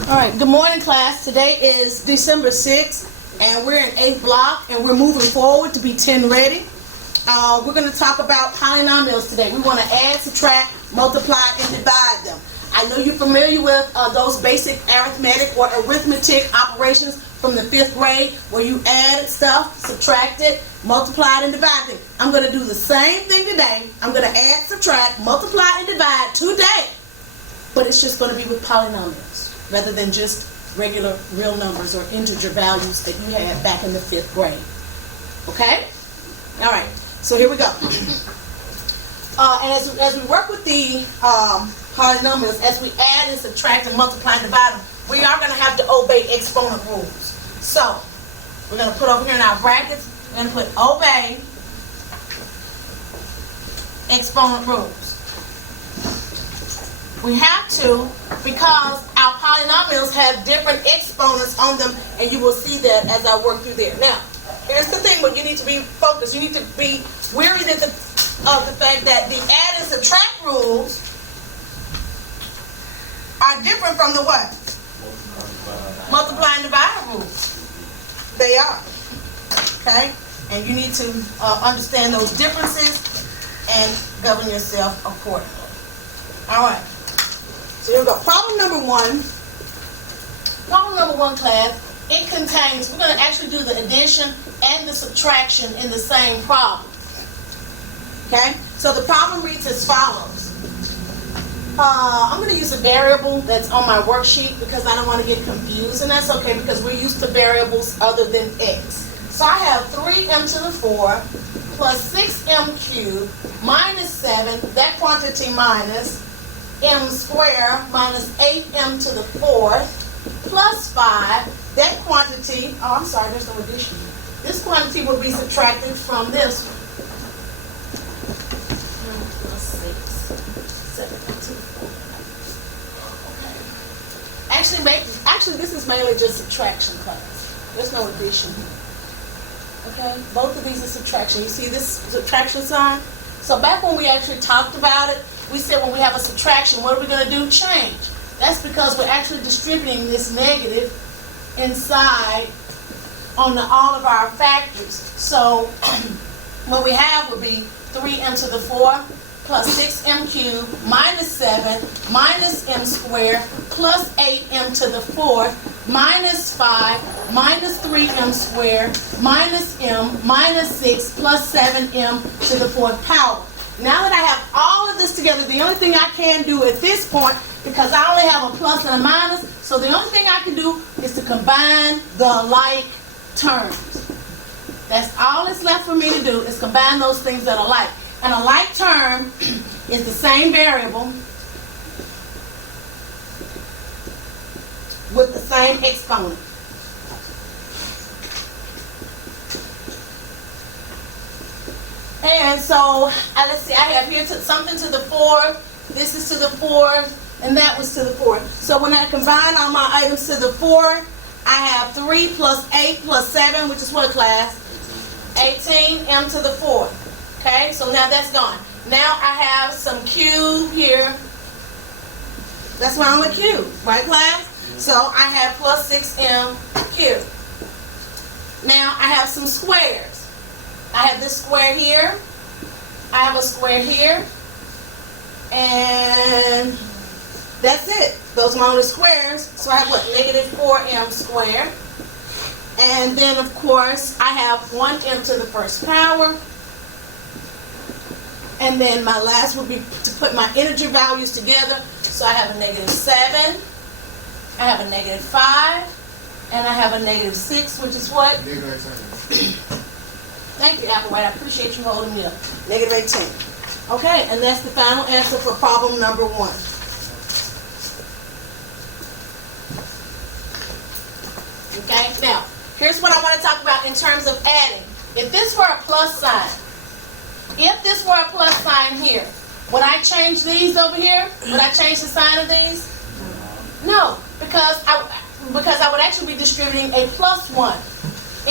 All right, good morning, class. Today is December 6th, and we're in 8th block, and we're moving forward to be 10 ready. We're going to talk about polynomials today. We want to add, subtract, multiply, and divide them. I know you're familiar with those basic arithmetic or arithmetic operations from the 5th grade where you added stuff, subtracted, multiplied, and divided. I'm going to do the same thing today. I'm going to add, subtract, multiply, and divide today, but it's just going to be with polynomials rather than just regular real numbers or integer values that you had back in the 5th grade. Okay? All right. So here we go. And as we work with the polynomials, as we add and subtract and multiply and divide them, we are going to have to obey exponent rules. So we're going to put over here in our brackets, we're going to put obey exponent rules. We have to because our polynomials have different exponents on them, and you will see that as I work through there. Now, here's the thing, but you need to be focused. You need to be weary of the fact that the add and subtract rules are different from the what? Multiply and divide rules. They are. Okay? And you need to understand those differences and govern yourself accordingly. All right. So here we go. Problem number one. Problem number one, class. It contains, we're going to actually do the addition and the subtraction in the same problem. Okay? So the problem reads as follows. I'm going to use a variable that's on my worksheet because I don't want to get confused, and that's okay because we're used to variables other than x. So I have 3m to the 4 plus 6m cubed minus 7, that quantity minus m squared minus 8m to the 4th plus 5, that quantity, oh, I'm sorry, there's no addition. This quantity will be subtracted from this one. Plus 6, 7 to 4. Okay. Actually, this is mainly just subtraction, class. There's no addition here. Okay? Both of these are subtraction. You see this subtraction sign? So back when we actually talked about it, we said when we have a subtraction, what are we going to do? Change. That's because we're actually distributing this negative inside on all of our factors. So what we have would be 3m to the 4 plus 6m cubed minus 7 minus m squared plus 8m to the 4th minus 5 minus 3m squared minus m minus 6 plus 7m to the 4th power. Now that I have all of this together, the only thing I can do at this point, because I only have a plus and a minus, so the only thing I can do is to combine the like terms. That's all that's left for me to do is combine those things that are like. And a like term is the same variable with the same exponent. And so, let's see, I have here something to the 4th, this is to the 4th, and that was to the 4th. So when I combine all my items to the 4th, I have 3 plus 8 plus 7, which is what, class? 18m to the 4th. Okay, so now that's gone. Now I have some cube here. That's my only cube, right, class? So I have plus 6m cubed. Now I have some squares. I have this square here. I have a square here. And that's it. Those are my only squares. So I have what? Negative 4m squared. And then, of course, I have 1m to the 1st power. And then my last would be to put my integer values together. So I have a negative 7. I have a negative 5. And I have a negative 6, which is what? Thank you, Applewhite. I appreciate you holding me up. Negative 18. Okay, and that's the final answer for problem number 1. Okay, now, here's what I want to talk about in terms of adding. If this were a plus sign, here, would I change these over here? Would I change the sign of these? No, because I would actually be distributing a plus 1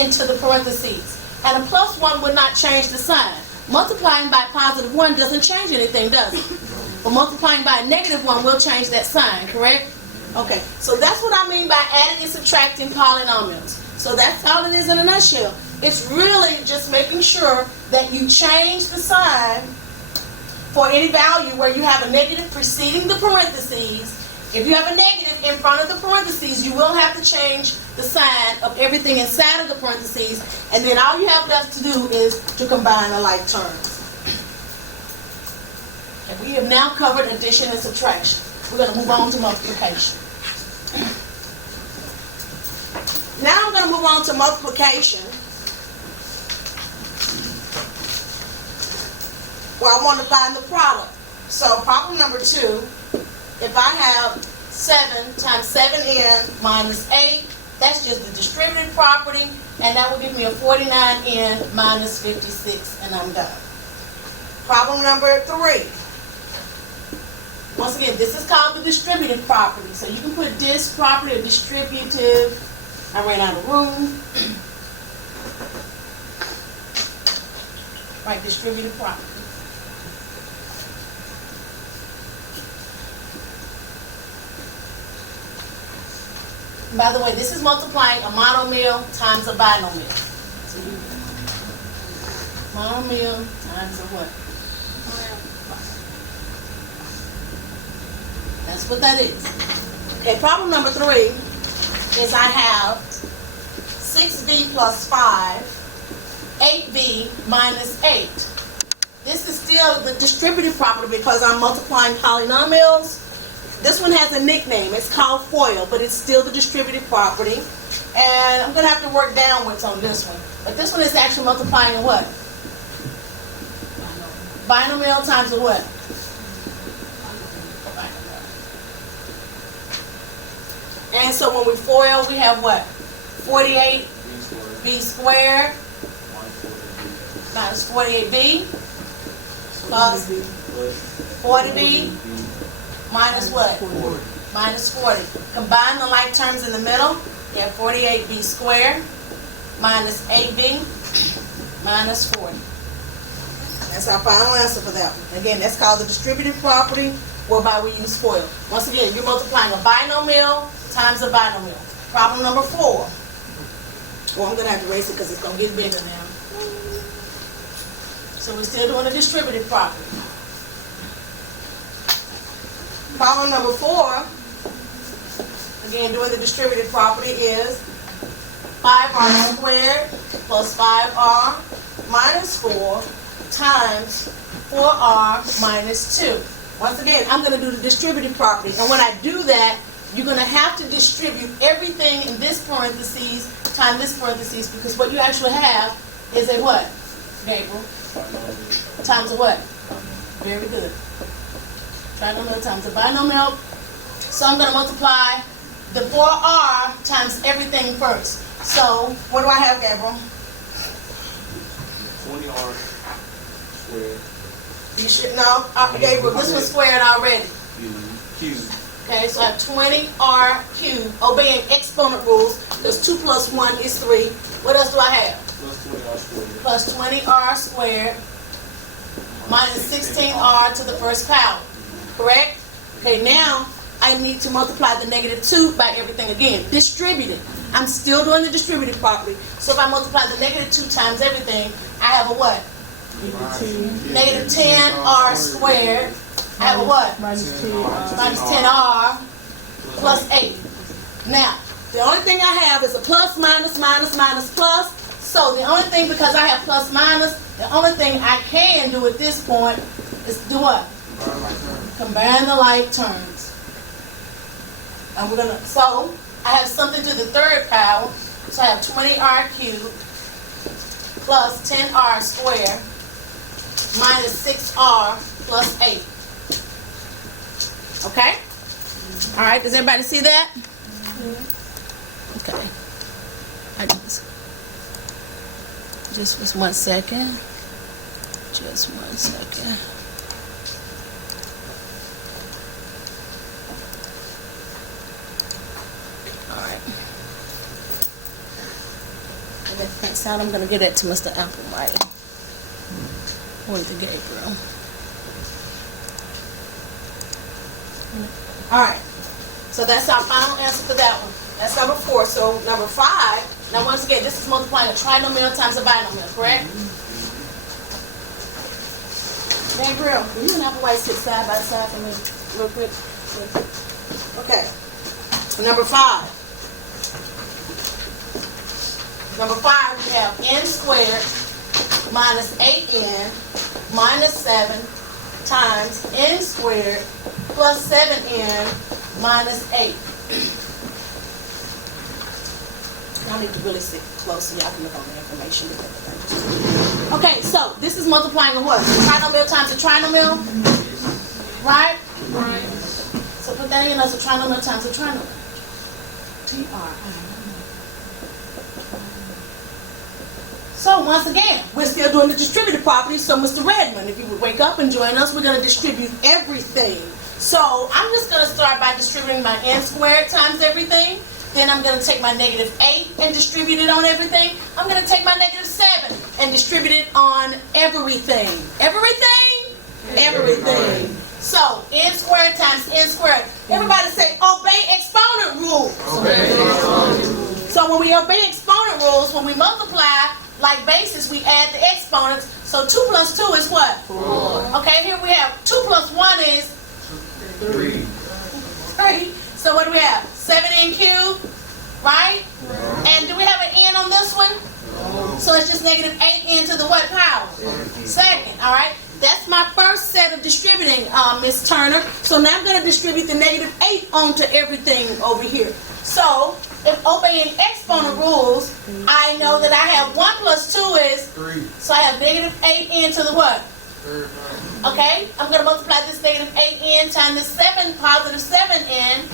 into the parentheses. And a plus 1 would not change the sign. Multiplying by positive 1 doesn't change anything, does it? But multiplying by a negative 1 will change that sign, correct? Okay, so that's what I mean by adding and subtracting polynomials. So that's all it is in a nutshell. It's really just making sure that you change the sign for any value where you have a negative preceding the parentheses. If you have a negative in front of the parentheses, you will have to change the sign of everything inside of the parentheses, and then all you have left to do is to combine the like terms. And we have now covered addition and subtraction. We're going to move on to multiplication. Now I'm going to move on to multiplication. Well, I want to find the product. So problem number 2, if I have 7 times 7n minus 8, that's just the distributive property, and that will give me a 49n minus 56, and I'm done. Problem number 3. Once again, this is called the distributive property. So you can put this property or distributive. I ran out of room. Right, distributive property. By the way, this is multiplying a monomial times a binomial. So monomial times a what? That's what that is. Okay, problem number 3 is I have 6b plus 5, 8b minus 8. This is still the distributive property because I'm multiplying polynomials. This one has a nickname. It's called FOIL, but it's still the distributive property. And I'm going to have to work downwards on this one. But this one is actually multiplying a what? Binomial times a what? And so when we FOIL, we have what? 48b squared minus 48b plus 40b minus what? 40. Minus 40. Combine the like terms in the middle. You have 48b squared minus 8b minus 40. That's our final answer for that one. Again, that's called the distributive property, whereby we use FOIL. Once again, you're multiplying a binomial times a binomial. Problem number 4. Well, I'm going to have to erase it because it's going to get bigger now. So we're still doing a distributive property. Problem number 4, again, doing the distributive property is 5r squared plus 5r minus 4 times 4r minus 2. Once again, I'm going to do the distributive property. And when I do that, you're going to have to distribute everything in this parentheses times this parentheses, because what you actually have is a what, Gabriel? Times a what? Very good. Trinomial times a binomial. So I'm going to multiply the 4r times everything first. So what do I have, Gabriel? 20r squared. You should know, Gabriel, this was squared already. Cubed. Okay, so I have 20r cubed. Obeying exponent rules, because 2 plus 1 is 3. What else do I have? Plus 20r squared. Plus 20r squared minus 16r to the first power. Correct? Okay, now I need to multiply the negative 2 by everything again. Distributed. I'm still doing the distributive property. So if I multiply the negative 2 times everything, I have a what? Negative 10r squared. I have a what? Minus 10r plus 8. Now, the only thing I have is a plus, minus, minus, minus, plus. So the only thing, because I have plus, minus, the only thing I can do at this point is do what? Combine the like terms. And we're gonna, so I have something to the third power. So I have 20r cubed plus 10r squared minus 6r plus 8. Okay? All right, does everybody see that? Okay. Just 1 second. Just 1 second. All right. Next out, I'm going to get that to Mr. Applewhite. Or to Gabriel. All right. So So that's our final answer for that one. That's number 4. So number 5, now once again, this is multiplying a trinomial times a binomial, correct? Gabriel, will you and Applewhite sit side by side for me real quick? Okay. Number 5. Number 5, we have n squared minus 8n minus 7 times n squared plus 7n minus 8. Y'all need to really sit close so y'all can look on the information together. Okay, so this is multiplying a what? Trinomial times a trinomial? Right? Right. So put that in as a trinomial times a trinomial. TR. So once again, we're still doing the distributive properties. So Mr. Redmond, if you would wake up and join us, we're going to distribute everything. So I'm just going to start by distributing my n squared times everything. Then I'm going to take my negative 8 and distribute it on everything. I'm going to take my negative 7 and distribute it on everything. Everything? Everything. So n squared times n squared. Everybody say, obey exponent rules. Obey exponent rules. So when we obey exponent rules, when we multiply, like basis, we add the exponents. So 2 plus 2 is what? 4. Okay, here we have 2 plus 1 is 3. 3. So what do we have? 7n cubed, right? And do we have an n on this one? No. So it's just negative 8n to the what power? Second, all right? That's my first set of distributing, Miss Turner. So now I'm going to distribute the negative 8 onto everything over here. So if obeying exponent rules, I know that I have 1 plus 2 is 3. So I have negative 8n to the what? Third. Okay, I'm going to multiply this negative 8n times this 7, positive 7n.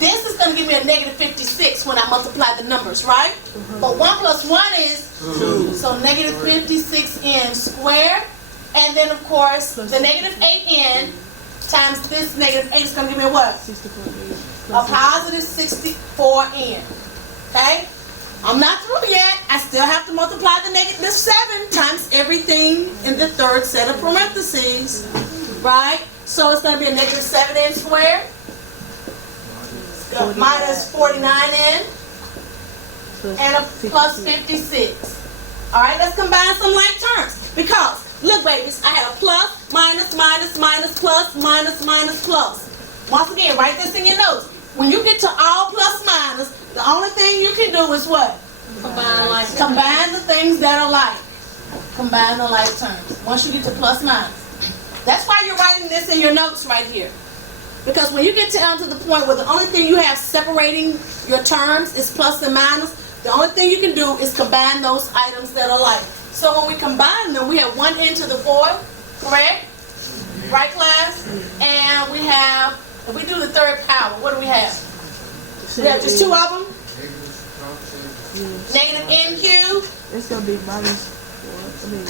This is going to give me a negative 56 when I multiply the numbers, right? But 1 plus 1 is 2. So negative 56n squared. And then, of course, the negative 8n times this negative 8 is going to give me a what? 64n. A positive 64n. Okay? I'm not through yet. I still have to multiply the negative 7 times everything in the third set of parentheses. Right? So it's going to be a negative 7n squared minus 49n and a plus 56. All right, let's combine some like terms. Because, look, babies, I have plus, minus, minus, minus, plus, minus, minus, plus. Once again, write this in your notes. When you get to all plus minus, the only thing you can do is what? Combine the things that are like. Combine the like terms. Once you get to plus minus. That's why you're writing this in your notes right here. Because when you get down to the point where the only thing you have separating your terms is plus and minus, the only thing you can do is combine those items that are like. So when we combine them, we have 1n to the 4th, correct? Right, class? And we have, if we do the third power, what do we have? We have just 2 of them. Negative n cubed. It's going to be minus 4. I mean,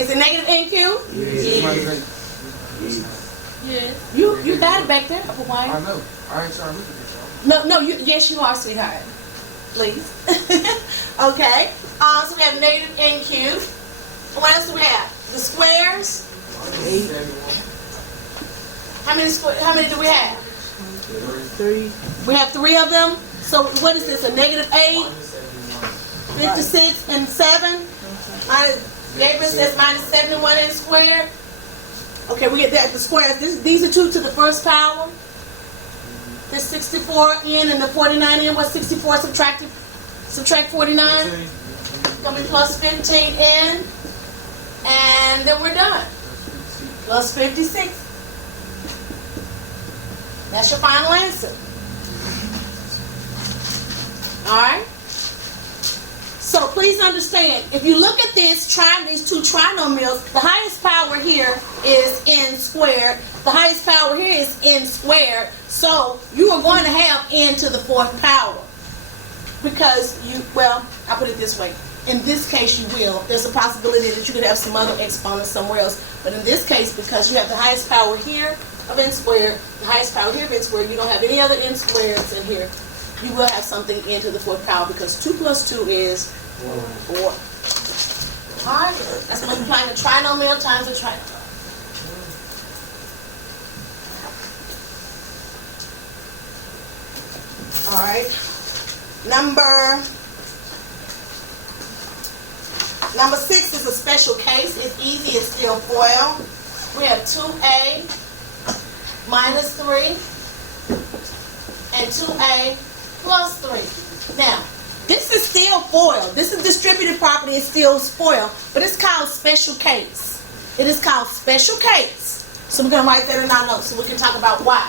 Is it negative n cubed? Yes. Yes. You got it back there, Hawaii. I know. I ain't trying to look at this. No, yes, you are, sweetheart. Please. Okay. So we have negative n cubed. What else do we have? The squares. 8. How many do we have? 3. We have 3 of them. So what is this? A negative 8, 56, and 7. Gabriel says minus 71 n squared. Okay, we get that the squares. These are 2 to the first power. There's 64n and the 49n. What's 64 subtract 49? Gonna be plus 15n. And then we're done. Plus 56. That's your final answer. Alright? So please understand, if you look at these 2 trinomials, the highest power here is n squared. The highest power here is n squared. So you are going to have n to the 4th power. Because I'll put it this way. In this case, you will. There's a possibility that you could have some other exponent somewhere else. But in this case, because you have the highest power here of n squared, the highest power here of n squared, you don't have any other n squareds in here. You will have something n to the 4th power because 2 plus 2 is 4. Alright, that's multiplying a trinomial times a trinomial. All right. Number 6 is a special case. It's easy. It's still FOIL. We have 2a minus 3 and 2a plus 3. Now, this is still FOIL. This is distributed property. It's still FOIL, but it's called special case. It is called special case. So we're going to write that in our notes so we can talk about why.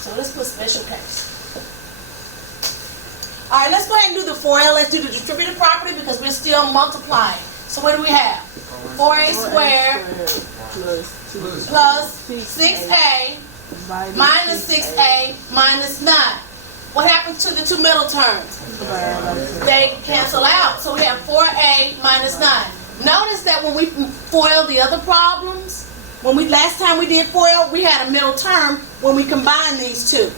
So let's put special case. All right, let's go ahead and do the FOIL. Let's do the distributed property because we're still multiplying. So what do we have? 4a squared plus 6a minus 6a minus 9. What happens to the two middle terms? They cancel out. So we have 4a minus 9. Notice that when we FOIL the other problems, last time we did FOIL, we had a middle term when we combined these two.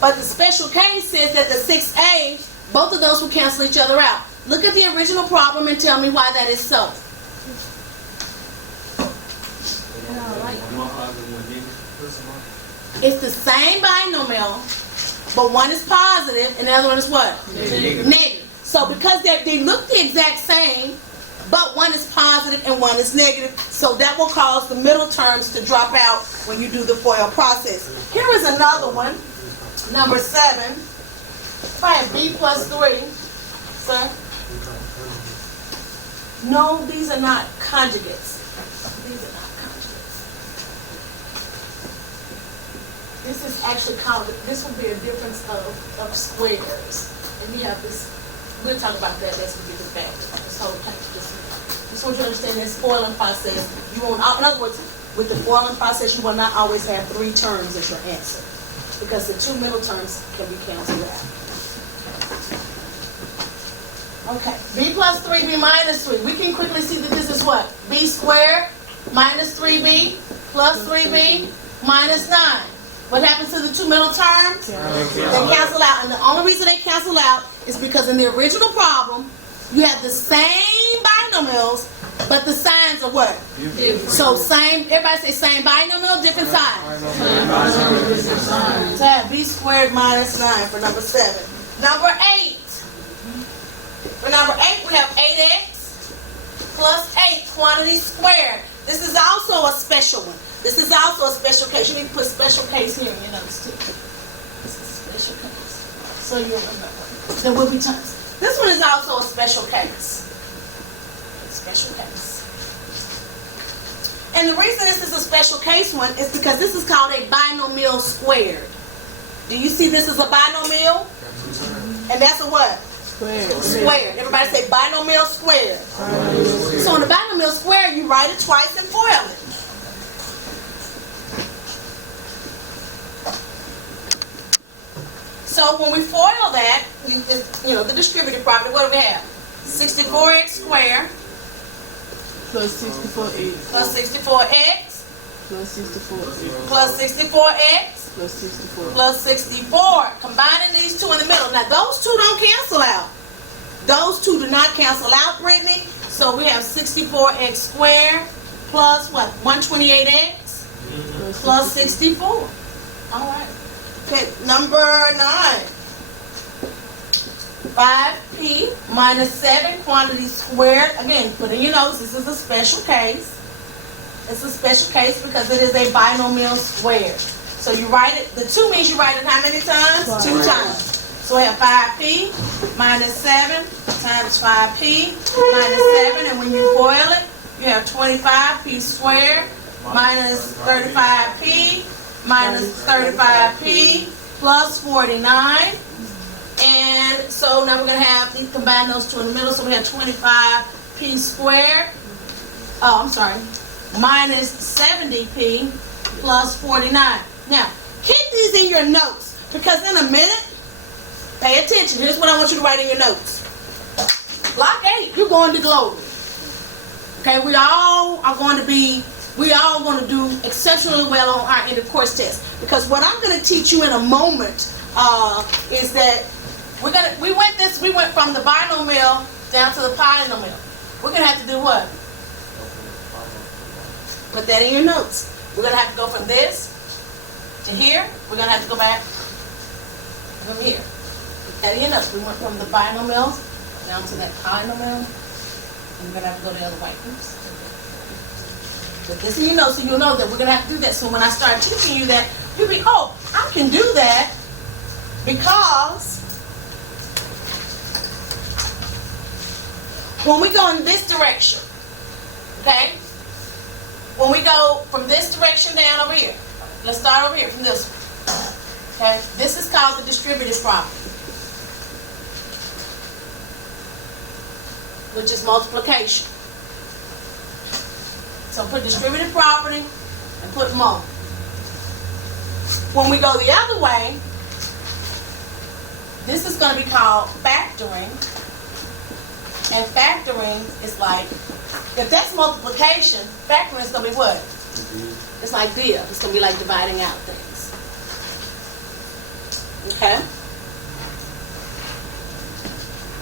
But the special case says that the 6a, both of those will cancel each other out. Look at the original problem and tell me why that is so. It's the same binomial, but one is positive and the other one is what? Negative. So because they look the exact same, but one is positive and one is negative, so that will cause the middle terms to drop out when you do the FOIL process. Here is another one, number 7. If I have b plus 3, sir? No, these are not conjugates. These are not conjugates. This is actually this will be a difference of squares. And you have this, we'll talk about that as we get this back. This whole thing. Just want you to understand this FOILing process. You won't, in other words, with the FOILing process, you will not always have 3 terms as your answer. Because the 2 middle terms can be canceled out. Okay, b plus 3b minus 3. We can quickly see that this is what? B squared minus 3b plus 3b minus 9. What happens to the 2 middle terms? They cancel out. And the only reason they cancel out is because in the original problem, you have the same binomials, but the signs are what? Different. So same, everybody say same binomial, different signs. So I have b squared minus 9 for number 7. Number 8. For number 8, we have 8x plus 8 quantity squared. This is also a special one. This is also a special case. You need to put special case here in your notes too. This is a special case. So you'll remember. There will be times. This one is also a special case. Special case. And the reason this is a special case one is because this is called a binomial squared. Do you see this as a binomial? And that's a what? Squared. Everybody say binomial squared. So in the binomial squared, you write it twice and FOIL it. So when we FOIL that, you know, the distributed property, what do we have? 64x squared plus 64x plus 64x plus 64x plus 64x plus 64 plus 64. Combining these two in the middle. Now those two don't cancel out. Those two do not cancel out, Brittany. So we have 64x squared plus what? 128x plus 64. All right. Okay, number 9. 5p minus 7 quantity squared. Again, put in your notes, this is a special case. It's a special case because it is a binomial squared. So you write it, the 2 means you write it how many times? 2 times. So we have 5p minus 7 times 5p minus 7. And when you FOIL it, you have 25p squared minus 35p minus 35p plus 49. And so now we're going to have, combine those two in the middle. So we have 25p squared. Oh, I'm sorry. Minus 70p plus 49. Now, keep these in your notes because in a minute, pay attention. Here's what I want you to write in your notes. Block 8, you're going to glory. Okay, we all going to do exceptionally well on our end of course test. Because what I'm going to teach you in a moment is that we went from the binomial down to the polynomial. We're going to have to do what? Put that in your notes. We're going to have to go from this to here. We're going to have to go back from here. Adding it up. We went from the binomial down to that polynomial. And we're gonna have to go the other way. Oops. But this so you'll know that we're gonna have to do that. So when I start teaching you that, you'll be, oh, I can do that because when we go in this direction, okay? When we go from this direction down over here, let's start over here from this one. Okay? This is called the distributive property, which is multiplication. So put distributive property and put mult. When we go the other way, this is going to be called factoring. And factoring is like, if that's multiplication, factoring is going to be what? It's like div. It's going to be like dividing out things. Okay?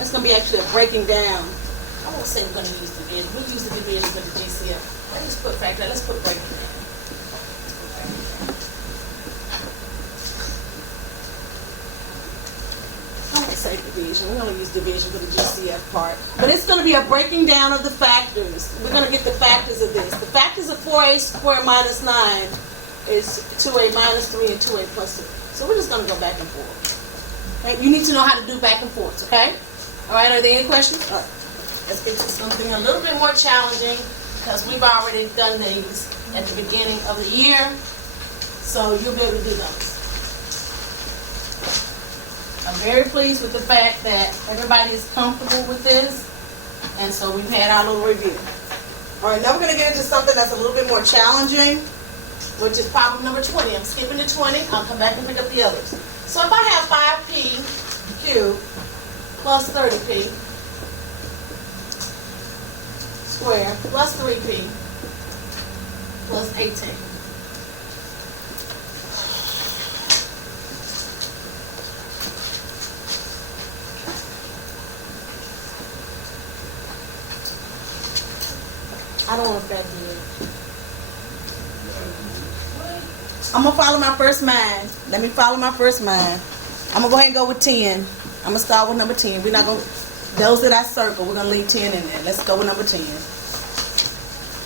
It's going to be actually a breaking down. I won't say we're going to use division. We'll use the division for the GCF. Let's just put factor. Let's put breaking down. I won't say division. We're going to use division for the GCF part. But it's going to be a breaking down of the factors. We're going to get the factors of this. The factors of 4a squared minus 9 is 2a minus 3 and 2a plus 3. So we're just going to go back and forth. Okay? You need to know how to do back and forth, okay? All right, are there any questions? All right. Let's get to something a little bit more challenging because we've already done these at the beginning of the year. So you'll be able to do those. I'm very pleased with the fact that everybody is comfortable with this. And so we've had our little review. All right, now we're going to get into something that's a little bit more challenging, which is problem number 20. I'm skipping to 20. I'll come back and pick up the others. So if I have 5p cubed plus 30p squared plus 3p plus 18. I don't know if that did. I'm going to follow my first mind. Let me follow my first mind. I'm going to go ahead and go with 10. I'm going to start with number 10. We're not going to, those that I circle, we're going to leave 10 in there. Let's go with number 10.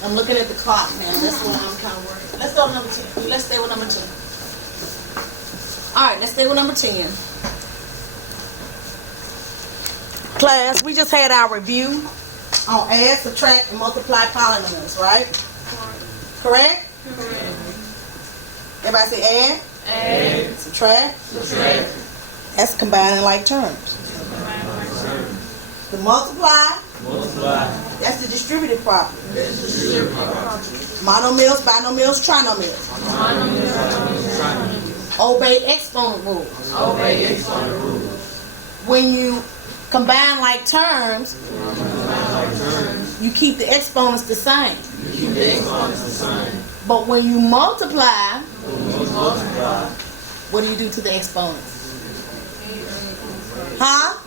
I'm looking at the clock now. That's what I'm kind of worried. Let's go with number 10. Let's stay with number 10. All right, let's stay with number 10. Class, we just had our review on add, subtract, and multiply polynomials, right? Correct? Correct. Everybody say add? Add. Subtract? Subtract. That's combining like terms. The multiply? Multiply. That's the distributive property. That's the distributive property. Monomials, binomials, trinomials. Monomials, trinomials. Obey exponent rules. Obey exponent rules. When you combine like terms, you keep the exponents the same. You keep the exponents the same. But when you multiply, what do you do to the exponents? Huh?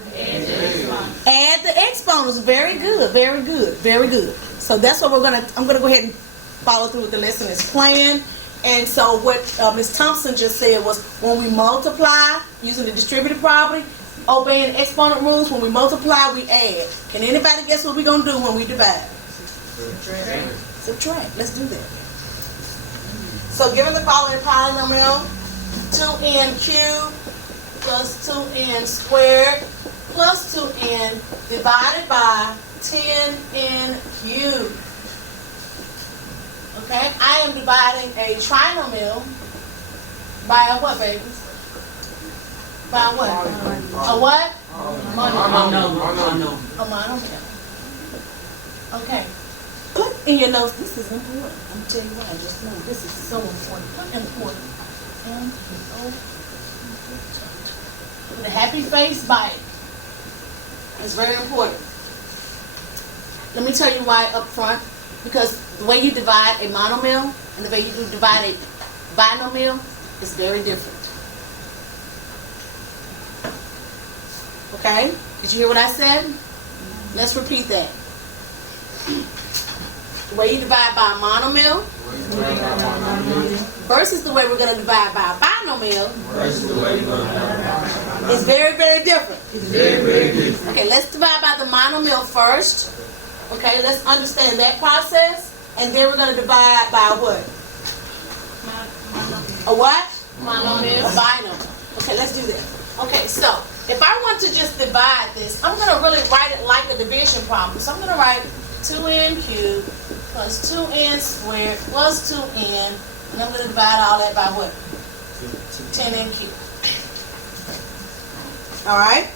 Add the exponents. Very good, very good, very good. So that's what I'm gonna go ahead and follow through with the lesson as planned. And so what Ms. Thompson just said was when we multiply using the distributive property, obeying exponent rules, when we multiply, we add. Can anybody guess what we're going to do when we divide? Subtract. Subtract. Let's do that. So given the following polynomial, 2n cubed plus 2n squared plus 2n divided by 10n cubed. Okay, I am dividing a trinomial by a what, baby? By what? A what? A monomial. Okay. Put in your notes, this is important. I'm going to tell you why. Just know this is so important. Put important. Put a happy face by it. It's very important. Let me tell you why up front. Because the way you divide a monomial and the way you divide a binomial is very different. Okay? Did you hear what I said? Let's repeat that. The way you divide by a monomial versus the way we're going to divide by a binomial It's very, very different. It's very, very different. Okay, let's divide by the monomial first. Okay, let's understand that process. And then we're going to divide by what? A what? Monomial. A binomial. Okay, let's do that. Okay, so if I want to just divide this, I'm going to really write it like a division problem. So I'm going to write 2n cubed plus 2n squared plus 2n. And I'm going to divide all that by what? 10n cubed. All right?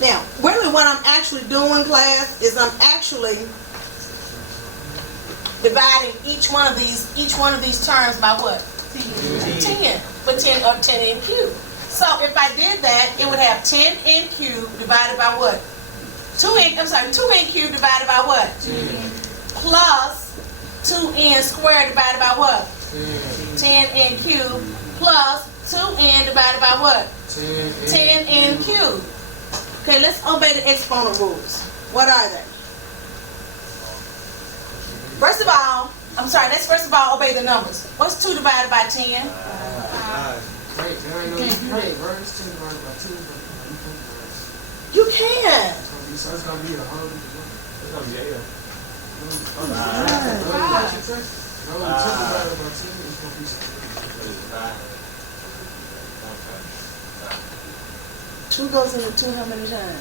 Now, really what I'm actually doing, class, is I'm actually dividing each one of these terms by what? 10. But 10 or 10n cubed. So if I did that, it would have 10n cubed divided by what? 2n cubed divided by what? 10. Plus 2n squared divided by what? 10n cubed plus 2n divided by what? 10n cubed. Okay, let's obey the exponent rules. What are they? First of all, let's first of all obey the numbers. What's 2 divided by 10? Wait, there ain't no verse 10 divided by 2. You can. So it's going to be a whole different one. It's gonna be 8. No, 10 divided by 10 is going to be 2 goes into 2 how many times?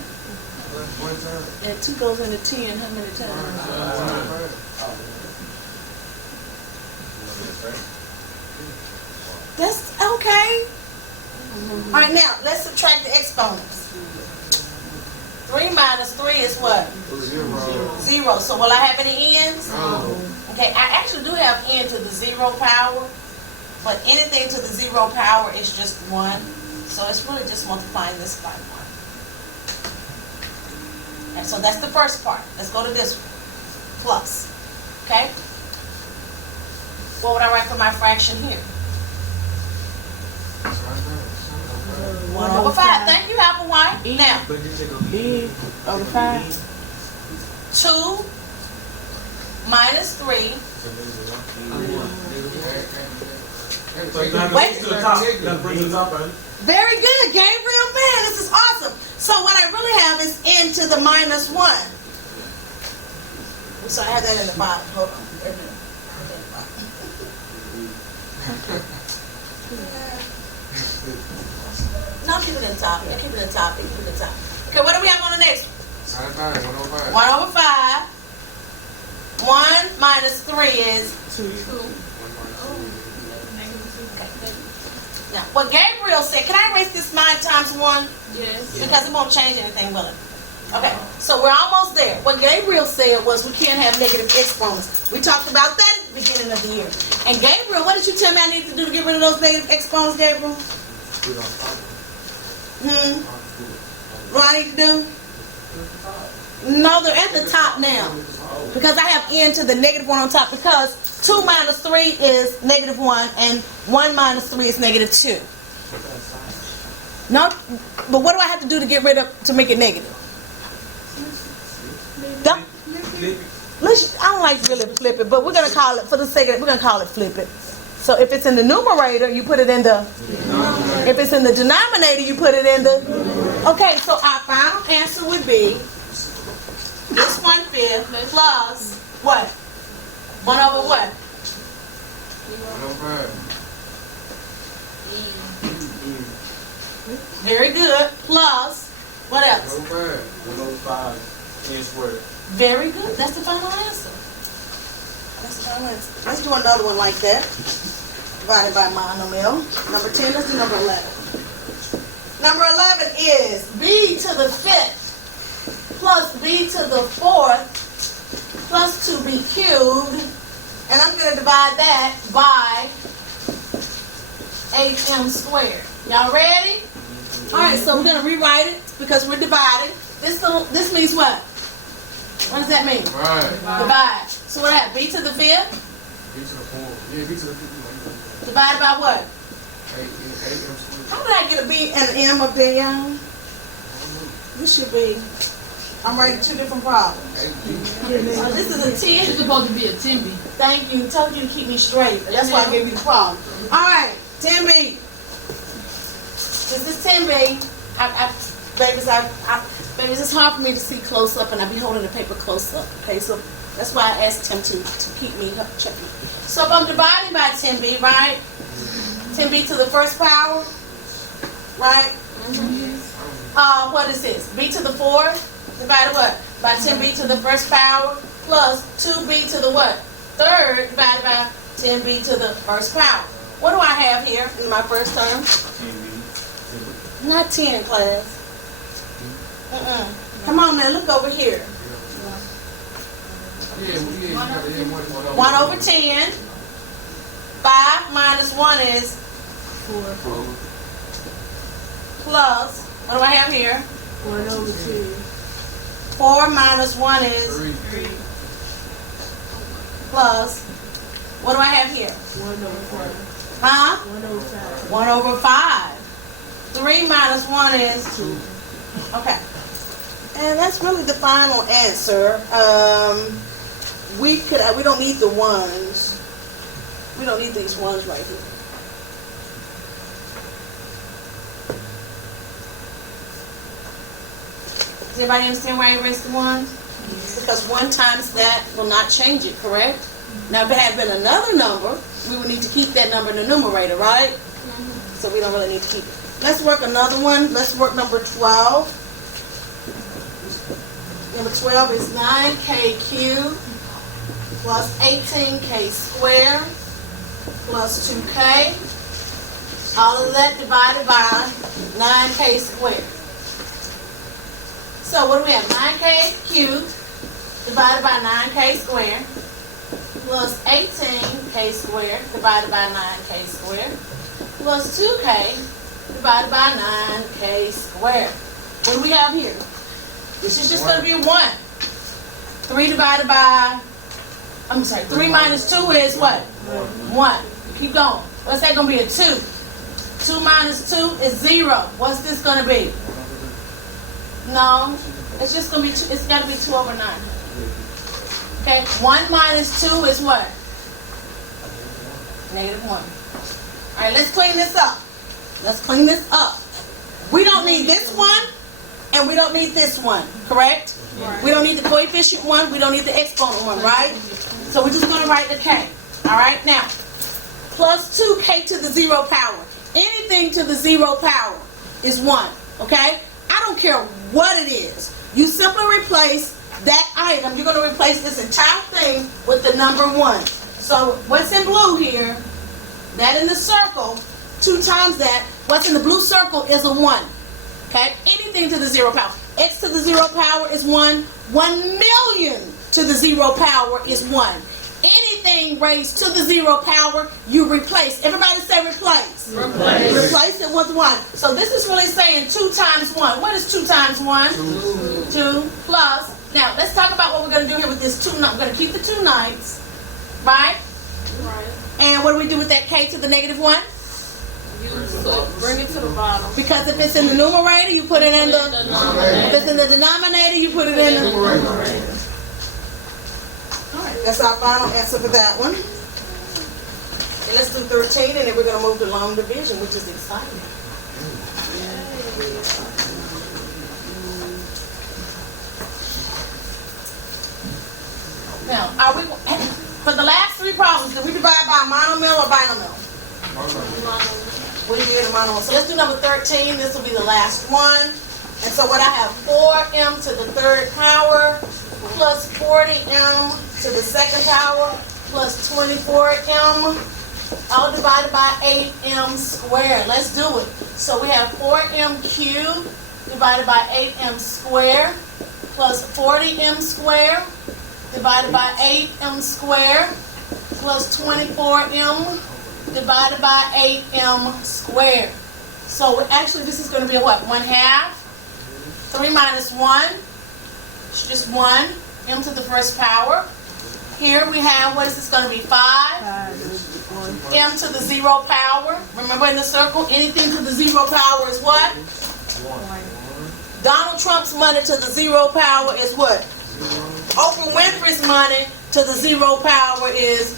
one time. And 2 goes into 10 how many times? That's okay. All right, now let's subtract the exponents. 3 minus 3 is what? 0. So will I have any n's? No. Okay, I actually do have n to the 0 power, but anything to the 0 power is just 1. So it's really just multiplying this by 1. And so that's the first part. Let's go to this one. Plus. Okay? What would I write for my fraction here? 1 over 5. Thank you, Apple White. Now, E over 5. 2 minus 3. Wait to the top. That brings the top in. Very good, Gabriel. Man, this is awesome. So what I really have is n to the minus 1. So I have that in the bottom. Hold on. Wait a minute. No, keep it in the top. Yeah, keep it in the top. Keep it in the top. Okay, what do we have on the next one? 1 over 5. 1 minus 3 is 2. now. What Gabriel said, can I erase this 9 times 1? Yes. Because it won't change anything, will it? Okay, so we're almost there. What Gabriel said was we can't have negative exponents. We talked about that at the beginning of the year. And Gabriel, what did you tell me I need to do to get rid of those negative exponents, Gabriel? What I need to do? No, they're at the top now. Because I have n to the negative 1 on top. Because 2 minus 3 is negative 1, and 1 minus 3 is negative 2. No, but what do I have to do to get rid of, to make it negative? I don't like to really flip it, but we're going to call it, for the sake of it, we're going to call it flip it. So if it's in the numerator, you put it in the, if it's in the denominator, you put it in the, okay, so our final answer would be this 1/5 plus what? 1 over what? 1 over 5. Very good. Plus, what else? 1 over 5. 1 over 5. N squared. Very good. That's the final answer. That's the final answer. Let's do another one like that. Divided by monomial. Number 10, let's do number 11. Number 11 is b to the 5th plus b to the 4th plus 2b cubed. And I'm going to divide that by 8m squared. Y'all ready? All right, so we're going to rewrite it because we're dividing. This means what? What does that mean? Divide. So what I have? B to the 5th? B to the 4th. Yeah, B to the 5th. Divided by what? 8m squared. How did I get a B and an M up there, y'all? This should be, I'm writing 2 different problems. This is a 10. It's supposed to be a 10B. Thank you. Told you to keep me straight. That's why I gave you the problem. All right, 10B. This is 10B. Babies, babies, it's hard for me to see close up, and I be holding the paper close up. Okay, so that's why I asked him to keep me checking. So if I'm dividing by 10b, right? 10b to the first power, right? What is this? B to the fourth divided what? By 10b to the first power plus 2b to the what? Third divided by 10b to the first power. What do I have here in my first term? 10B. Not 10, class. Come on now, look over here. Yeah, 1 over 10. 5 minus 1 is 4. plus, what do I have here? 1 over 2. 4 minus 1 is 3. plus, what do I have here? 1 over 5. Huh? 1 over 5. 1 over 5. 3 minus 1 is 2. okay. And that's really the final answer. We don't need the ones. We don't need these ones right here. Does everybody understand why I erased the ones? Because 1 times that will not change it, correct? Now, if it had been another number, we would need to keep that number in the numerator, right? So we don't really need to keep it. Let's work another one. Let's work number 12. Number 12 is 9k cubed plus 18k squared plus 2k. All of that divided by 9k squared. So what do we have? 9k cubed divided by 9k squared plus 18k squared divided by 9k squared plus 2k divided by 9k squared. What do we have here? This is just going to be 1. 3 divided by, 3 minus 2 is what? 1. Keep going. What's that going to be? A 2. 2 minus 2 is 0. What's this going to be? No. It's just going to be, it's got to be 2 over 9. Okay. 1 minus 2 is what? Negative 1. All right, let's clean this up. Let's clean this up. We don't need this one. And we don't need this one, correct? Right. We don't need the coefficient one. We don't need the exponent one, right? So we're just going to write the k. All right? Now, plus 2k to the 0 power. Anything to the 0 power is 1, okay? I don't care what it is. You simply replace that item. You're going to replace this entire thing with the number 1. So what's in blue here, that in the circle, 2 times that, what's in the blue circle is a 1. Okay, anything to the 0 power. X to the 0 power is 1. 1 million to the 0 power is 1. Anything raised to the 0 power, you replace. Everybody say replace. Replace. Replace it with 1. So this is really saying 2 times 1. What is 2 times 1? 2 plus. Now, let's talk about what we're going to do here with this 2. We're going to keep the 2 9s, right? Right. And what do we do with that k to the negative 1? Bring it to the bottom. Because if it's in the numerator, you put it in the denominator. If it's in the denominator, you put it in the numerator. Alright, that's our final answer for that one. And let's do 13, and then we're going to move to long division, which is exciting. Now, are we, for the last 3 problems, did we divide by monomial or binomial? We did a monomial. So let's do number 13. This will be the last one. And so what I have, 4m to the 3rd power plus 40m to the 2nd power plus 24m, all divided by 8m squared. Let's do it. So we have 4m cubed divided by 8m squared plus 40m squared divided by 8m squared plus 24m divided by 8m squared. So actually this is going to be what? 1/2. 3 minus 1. It's just 1. M to the 1st power. Here we have, what is this going to be? 5. M to the 0 power. Remember in the circle, anything to the 0 power is what? 1. Donald Trump's money to the 0 power is what? Oprah Winfrey's money to the 0 power is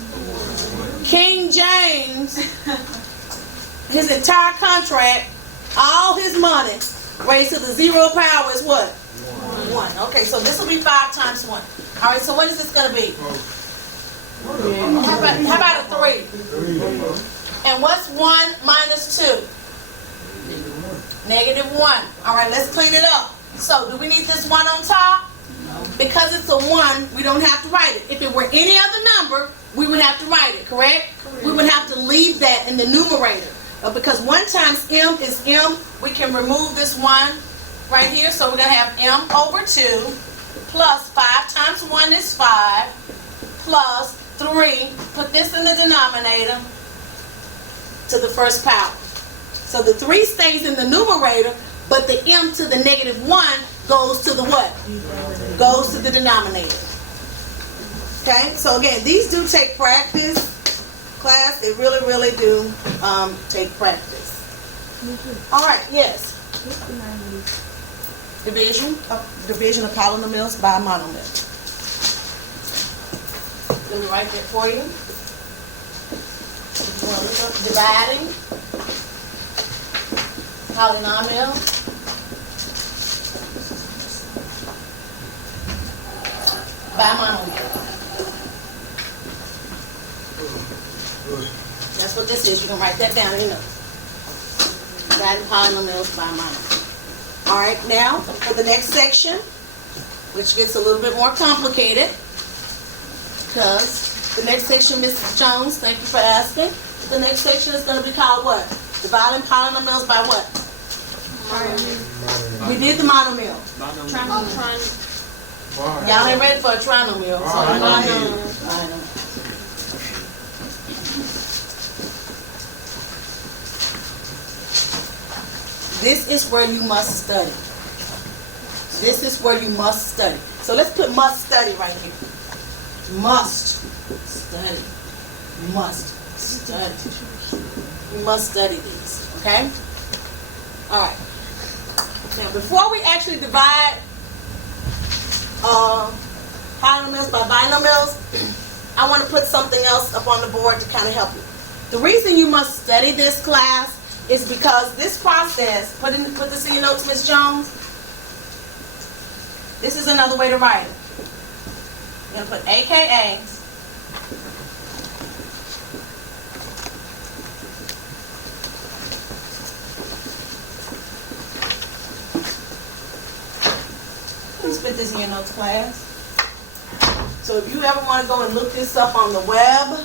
King James, his entire contract, all his money raised to the 0 power is what? 1. Okay, so this will be 5 times 1. All right, so what is this going to be? How about a 3? And what's 1 minus 2? -1. All right, let's clean it up. So do we need this 1 on top? Because it's a 1, we don't have to write it. If it were any other number, we would have to write it, correct? We would have to leave that in the numerator. But because 1 times m is m, we can remove this 1 right here. So we're going to have m over 2 plus 5 times 1 is 5 plus 3. Put this in the denominator to the first power. So the 3 stays in the numerator, but the m to the -1 goes to the what? Goes to the denominator. Okay, so again, these do take practice, class. They really, really do take practice. All right, yes. Division of polynomials by monomial. Let me write that for you. Dividing polynomial by monomial. That's what this is. You can write that down, you know. Dividing polynomials by monomial. All right, now for the next section, which gets a little bit more complicated, because the next section, Mrs. Jones, thank you for asking. The next section is going to be called what? Dividing polynomials by what? We did the monomial. Y'all ain't ready for a trinomial. So monomial. This is where you must study. This is where you must study. So let's put must study right here. Must study. Must study. You must study these, okay? All right. Now, before we actually divide polynomials by binomials, I want to put something else up on the board to kind of help you. The reason you must study this class is because this process, put this in your notes, Ms. Jones. This is another way to write it. You're going to put AKA. Please put this in your notes, class. So if you ever want to go and look this up on the web,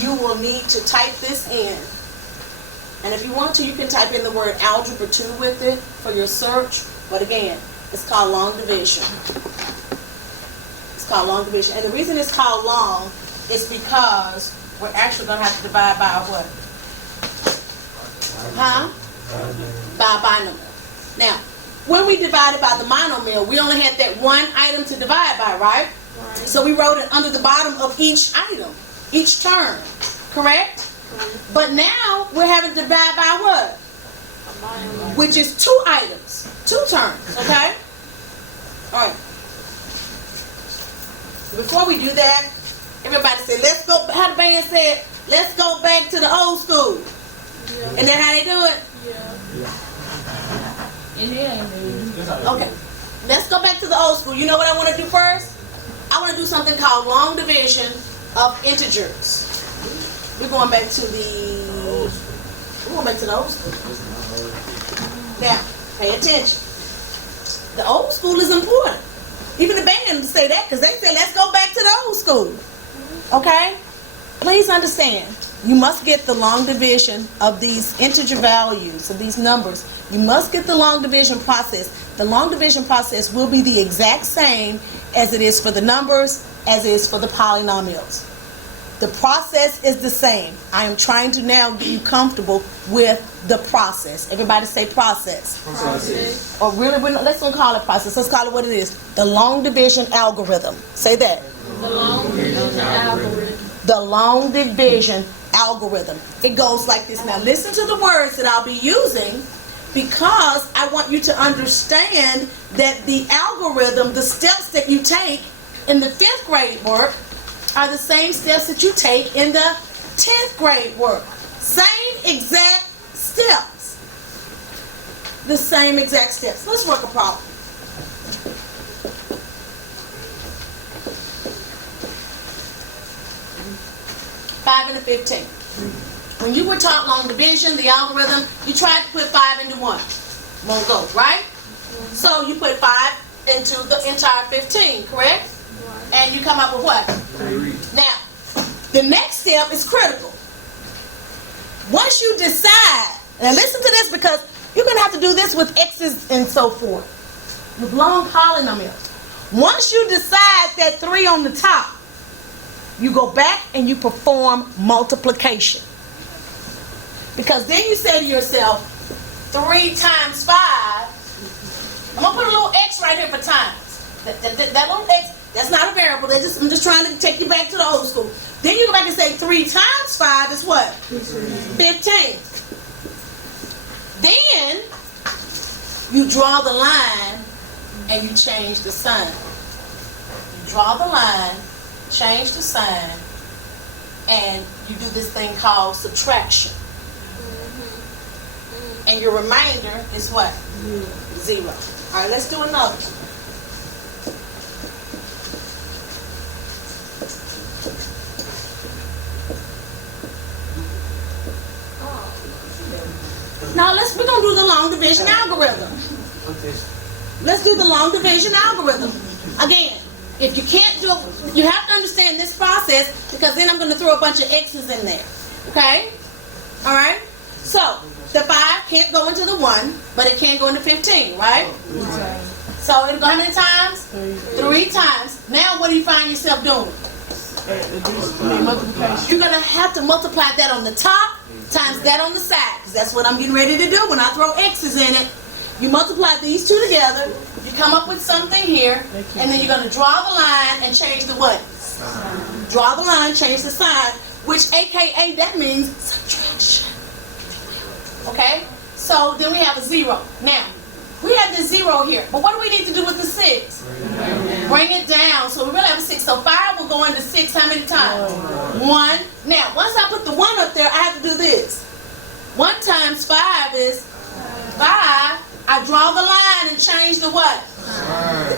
you will need to type this in. And if you want to, you can type in the word algebra 2 with it for your search. But again, it's called long division. It's called long division. And the reason it's called long is because we're actually going to have to divide by what? Huh? By a binomial. Now, when we divided by the monomial, we only had that one item to divide by, right? So we wrote it under the bottom of each item, each term. Correct? But now we're having to divide by what? Which is 2 items, 2 terms, okay? All right. Before we do that, everybody say, let's go, how the band said, let's go back to the old school. Yeah. Isn't that how they do it? Yeah. Okay. Let's go back to the old school. You know what I want to do first? I want to do something called long division of integers. We're going back to the old school. Now, pay attention. The old school is important. Even the band say that because they say, let's go back to the old school. Okay? Please understand, you must get the long division of these integer values, of these numbers. You must get the long division process. The long division process will be the exact same as it is for the numbers, as it is for the polynomials. The process is the same. I am trying to now get you comfortable with the process. Everybody say process. Process. Or really, let's don't call it process. Let's call it what it is. The long division algorithm. Say that. The long division algorithm. The long division algorithm. It goes like this. Now listen to the words that I'll be using because I want you to understand that the algorithm, the steps that you take in the 5th grade work are the same steps that you take in the 10th grade work. Same exact steps. the same exact steps. Let's work a problem. Five into 15. When you were taught long division, the algorithm, you tried to put 5 into 1. Won't go, right? So you put 5 into the entire 15, correct? And you come up with what? 3. Now, the next step is critical. Once you decide, and listen to this because you're going to have to do this with x's and so forth, with long polynomials. Once you decide that 3 on the top, you go back and you perform multiplication. Because then you say to yourself, 3 times 5, I'm going to put a little x right here for times. That little x, that's not a variable. I'm just trying to take you back to the old school. Then you go back and say 3 times 5 is what? 15. Then you draw the line and you change the sign. You draw the line, change the sign, and you do this thing called subtraction. And your remainder is what? 0. All right, let's do another one. Now we're gonna do the long division algorithm. Let's do the long division algorithm. Again, if you can't do it, you have to understand this process because then I'm gonna throw a bunch of x's in there. Okay? All right? So the 5 can't go into the 1, but it can go into 15, right? So it'll go how many times? 3 times. Now what do you find yourself doing? You're gonna have to multiply that on the top times that on the side, because that's what I'm getting ready to do when I throw x's in it. You multiply these two together, you come up with something here, and then you're going to draw the line and change the what? Draw the line, change the sign, which AKA that means subtraction. Okay? So then we have a 0. Now, we have the 0 here, but what do we need to do with the 6? Bring it down. So we really have a 6. So 5 will go into 6 how many times? 1. Now, once I put the 1 up there, I have to do this. 1 times 5 is 5. I draw the line and change the what?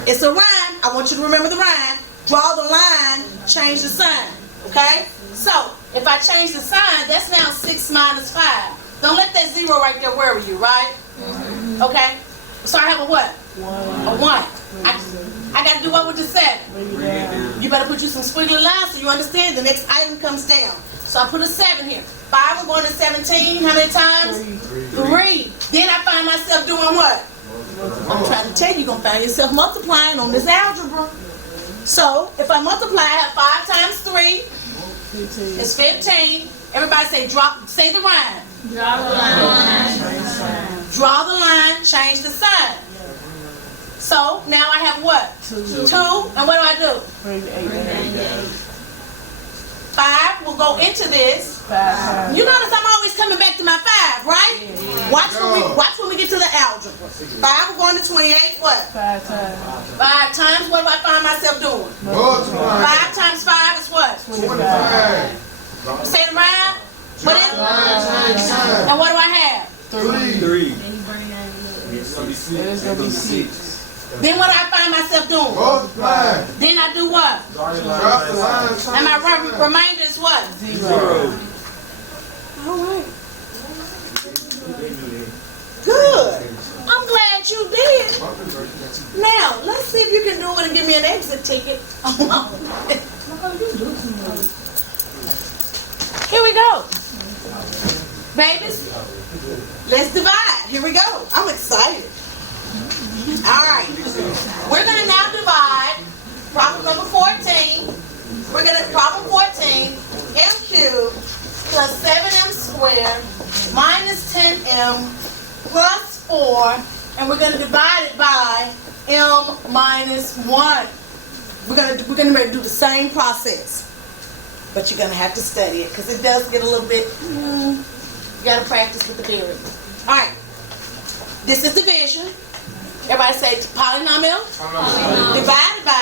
It's a rhyme. I want you to remember the rhyme. Draw the line, change the sign. Okay? So, if I change the sign, that's now 6 minus 5. Don't let that 0 right there worry you, right? Okay? So I have a what? 1. A 1. I got to do what with the 7? You better put you some squiggly lines so you understand the next item comes down. So I put a 7 here. 5 will go into 17. How many times? 3. Then I find myself doing what? I'm trying to tell you, you're going to find yourself multiplying on this algebra. So if I multiply, I have 5 times 3. It's 15. Everybody say say the rhyme. Draw the line. Draw the line, change the sign. So now I have what? 2. And what do I do? 5 will go into this. You notice I'm always coming back to my 5, right? Watch when we get to the algebra. 5 will go into 28. What? 5 times. What do I find myself doing? 5 times 5 is what? 25. Say it around. What is it? And what do I have? 3. It's going to be 6. Then what do I find myself doing? Then I do what? And my remainder is what? 0. All right. Good. I'm glad you did. Now, let's see if you can do it and give me an exit ticket. Here we go. Babies, let's divide. Here we go. I'm excited. All right. We're going to now divide problem number 14. We're going to problem 14, m cubed plus 7m squared minus 10m plus 4, and we're going to divide it by m minus 1. We're going to do the same process, but you're going to have to study it because it does get a little bit. You got to practice with the variables. All right. This is division. Everybody say polynomial. Divided by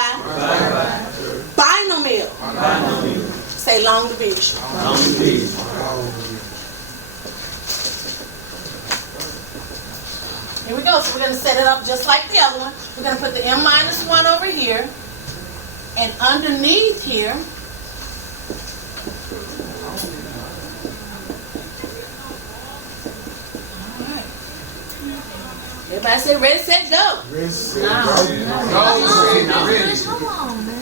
binomial. Say long division. Here we go. So we're going to set it up just like the other one. We're going to put the m minus 1 over here. And underneath here, all right. Everybody say ready, set, go. Ready, set, No. go. Ready. Come on, man.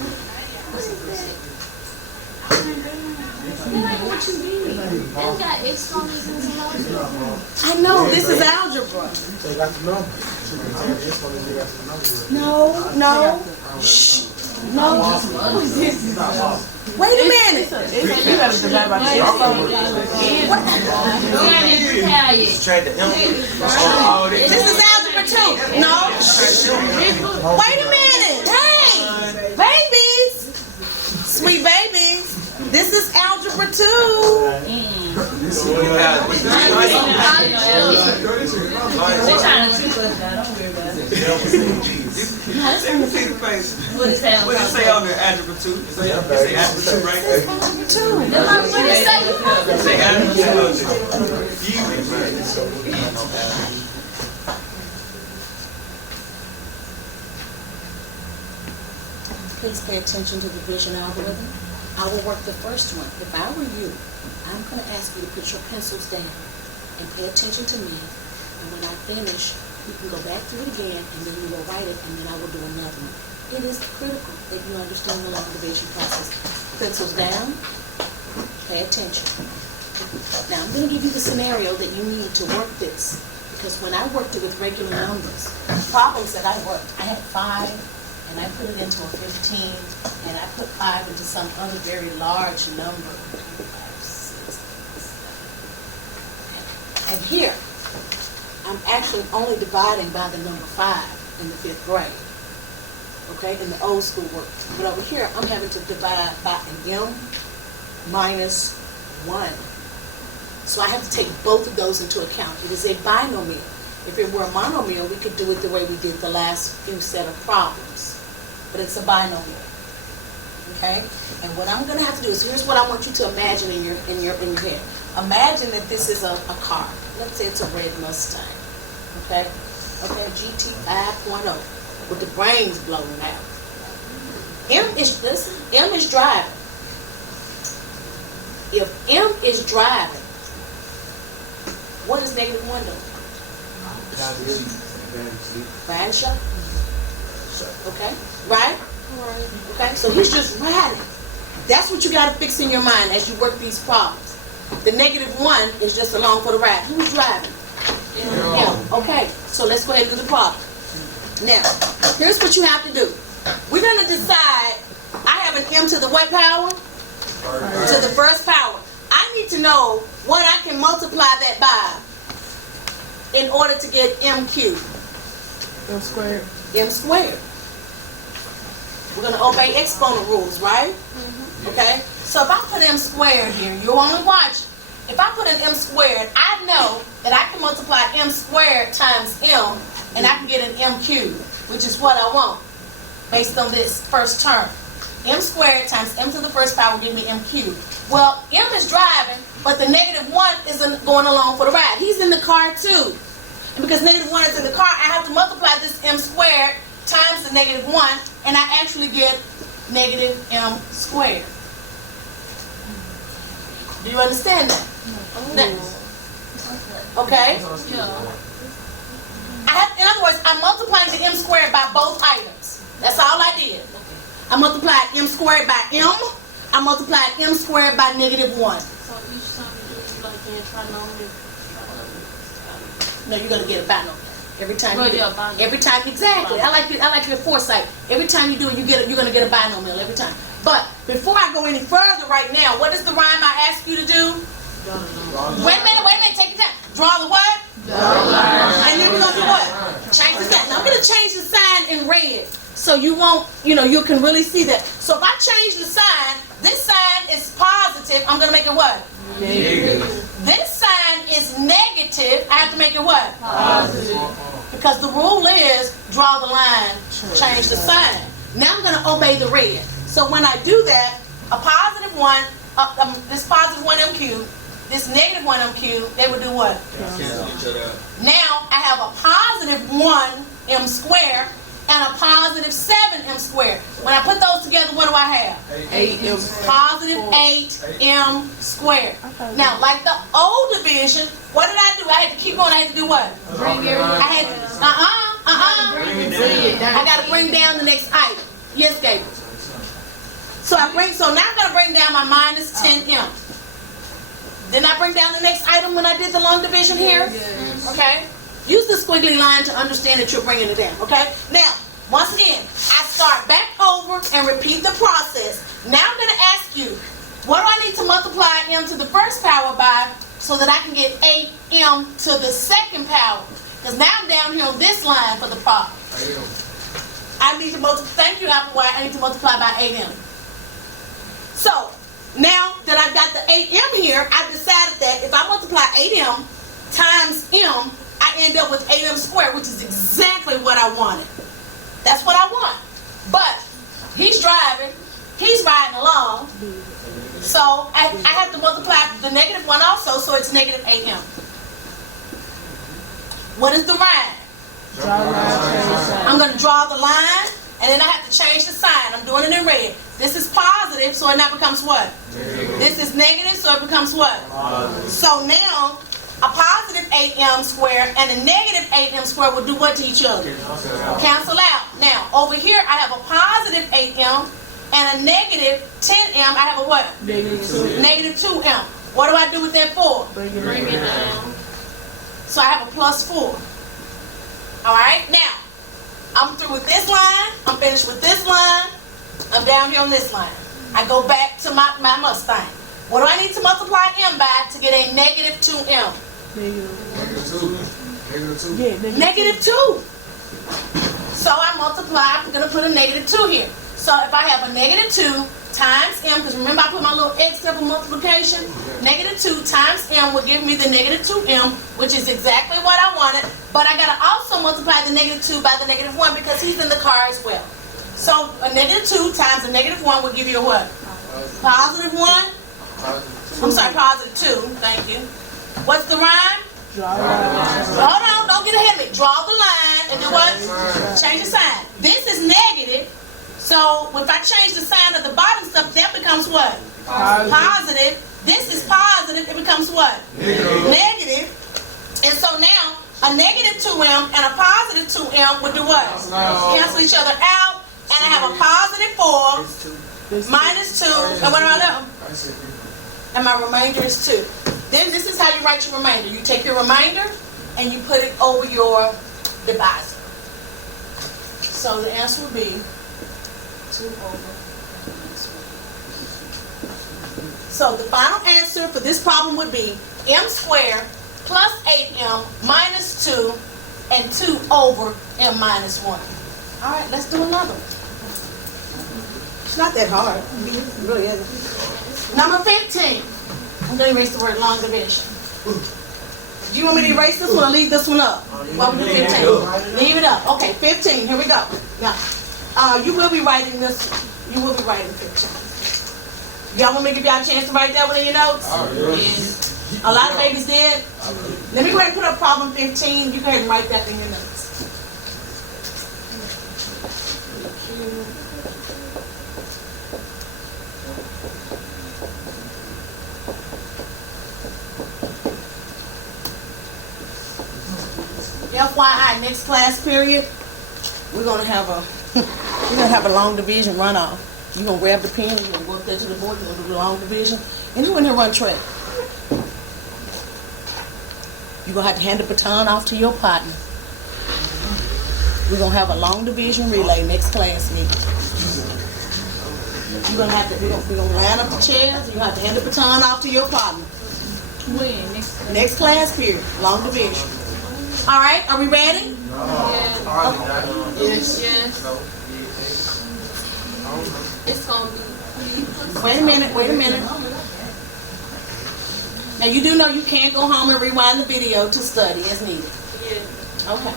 What you mean? They got exponents and algebra. I know, this is algebra. So you got the number. So you can tell this one and you got the number. No. Shh. No. Wait a minute. You have to divide by Tried to all this. This is algebra 2. No. Shh. Wait a minute. Hey, babies. Sweet babies. This is algebra 2. They're trying to trick us now. Don't worry about it. What is that? What did it say on there? Algebra 2? It say algebra 2, right? Algebra 2. What did it say? It say algebra 2. Please pay attention to the division algorithm. I will work the first one. If I were you, I'm going to ask you to put your pencils down and pay attention to me. And when I finish, you can go back through it again, and then you will write it, and then I will do another one. It is critical that you understand the long division process. Pencils down, pay attention. Now, I'm going to give you the scenario that you need to work this, because when I worked it with regular numbers, problems that I worked, I had 5, and I put it into a 15, and I put 5 into some other very large number. 5, 6, 7. And here, I'm actually only dividing by the number 5 in the 5th grade. Okay, in the old school work. But over here, I'm having to divide by an m minus 1. So I have to take both of those into account. It is a binomial. If it were a monomial, we could do it the way we did the last few set of problems. But it's a binomial. Okay? And what I'm going to have to do is, here's what I want you to imagine in your head. Imagine that this is a car. Let's say it's a red Mustang. Okay? Okay, GT 5.0 with the brains blown out. M is driving. If M is driving, what is negative 1 doing? Riding shot. Okay? Right? Okay? So he's just riding. That's what you got to fix in your mind as you work these problems. The negative 1 is just along for the ride. Who's driving? M. Okay. So let's go ahead and do the problem. Now, here's what you have to do. We're going to decide, I have an M to the what power? To the first power. I need to know what I can multiply that by in order to get M cubed. M squared. M squared. We're going to obey exponent rules, right? Okay? So if I put M squared here, you only watch. If I put an M squared, I know that I can multiply M squared times M, and I can get an M cubed, which is what I want, based on this first term. M squared times M to the first power will give me M cubed. Well, M is driving, but the negative 1 isn't going along for the ride. He's in the car too. And because negative 1 is in the car, I have to multiply this M squared times the negative 1, and I actually get negative M squared. Do you understand that? Okay? In other words, I'm multiplying the M squared by both items. That's all I did. I multiplied M squared by M. I multiplied M squared by negative 1. So each time you do like a trinomial. No, you're gonna get a binomial. Every time Well, you do, yeah, binomial. every time, exactly. I like your foresight. Every time you do it, you're gonna get a binomial every time. But before I go any further right now, what is the rhyme I asked you to do? Wait a minute, take it down. Draw the what? And then we're gonna do what? Change the sign. Now I'm gonna change the sign in red. So you won't, you can really see that. So if I change the sign, this sign is positive, I'm gonna make it what? Negative. This sign is negative, I have to make it what? Positive. Because the rule is draw the line, change the sign. Now I'm gonna obey the red. So when I do that, a positive 1, this positive 1 M cubed, this negative 1m cubed, they would do what? Cancel each other out. Now I have a positive 1m squared and a positive 7m squared. When I put those together, what do I have? 8m. Positive 8m squared. Now, like the old division, what did I do? I had to keep on. I had to do what? Bring everything. I had Bring it down. I got to bring down the next item. Yes, Gabriel. So now I'm going to bring down my minus 10m. Didn't I bring down the next item when I did the long division here? Okay. Use the squiggly line to understand that you're bringing it down. Okay. Now, once again, I start back over and repeat the process. Now I'm going to ask you, what do I need to multiply m to the first power by so that I can get 8m to the second power? Because now I'm down here on this line for the problem. I need to multiply. Thank you, Apple White. I need to multiply by 8m. So now that I've got the 8m here, I've decided that if I multiply 8m times m, I end up with 8m squared, which is exactly what I wanted. That's what I want. But he's driving, he's riding along, so I have to multiply the negative 1 also, so it's negative 8m. What is the rhyme? I'm going to draw the line, and then I have to change the sign. I'm doing it in red. This is positive, so it now becomes what? Negative. This is negative, so it becomes what? Positive. So now, a positive 8m squared and a negative 8m squared will do what to each other? Cancel out. Now, over here, I have a positive 8m and a negative 10m. I have a what? Negative 2m. What do I do with that 4? Bring it down. So I have a plus 4. All right? Now, I'm through with this line. I'm finished with this line. I'm down here on this line. I go back to my Mustang. What do I need to multiply m by to get a negative 2m? Negative 2. So I multiply. I'm going to put a negative 2 here. So if I have a negative 2 times m, because remember I put my little x there for multiplication, negative 2 times m will give me the negative 2m, which is exactly what I wanted. But I got to also multiply the negative 2 by the negative 1 because he's in the car as well. So a negative 2 times a negative 1 will give you a what? Positive 1? I'm sorry, positive 2. Thank you. What's the rhyme? Hold on, don't get ahead of me. Draw the line and do what? Change the sign. This is negative. So if I change the sign of the bottom stuff, that becomes what? Positive. This is positive. It becomes what? Negative. And so now a negative 2m and a positive 2m would do what? Cancel each other out. And I have a positive 4 minus 2. And what do I do? And my remainder is 2. Then this is how you write your remainder. You take your remainder and you put it over your divisor. So the answer would be 2 over. So the final answer for this problem would be m squared plus 8m minus 2 and 2 over m minus 1. All right, let's do another one. It's not that hard. It really isn't. Number 15. I'm going to erase the word long division. Do you want me to erase this one or leave this one up? What we do 15? Leave it up. Okay, 15. Here we go. Now, you will be writing this. You will be writing 15. Y'all want me to give y'all a chance to write that one in your notes? A lot of babies did. Let me go ahead and put up problem 15. You go ahead and write that in your notes. FYI, next class period, we're gonna have a long division runoff. You're gonna grab the pen, you're gonna go up there to the board, you're gonna do the long division, and you're gonna run track. You're gonna have to hand the baton off to your partner. We're gonna have a long division relay next class meeting. You're gonna have to we're gonna line up the chairs, you have to hand the baton off to your partner. When? Next class period, long division. All right, are we ready? Yes. It's gonna be. Wait a minute. Now you do know you can't go home and rewind the video to study as needed. Yeah. Okay.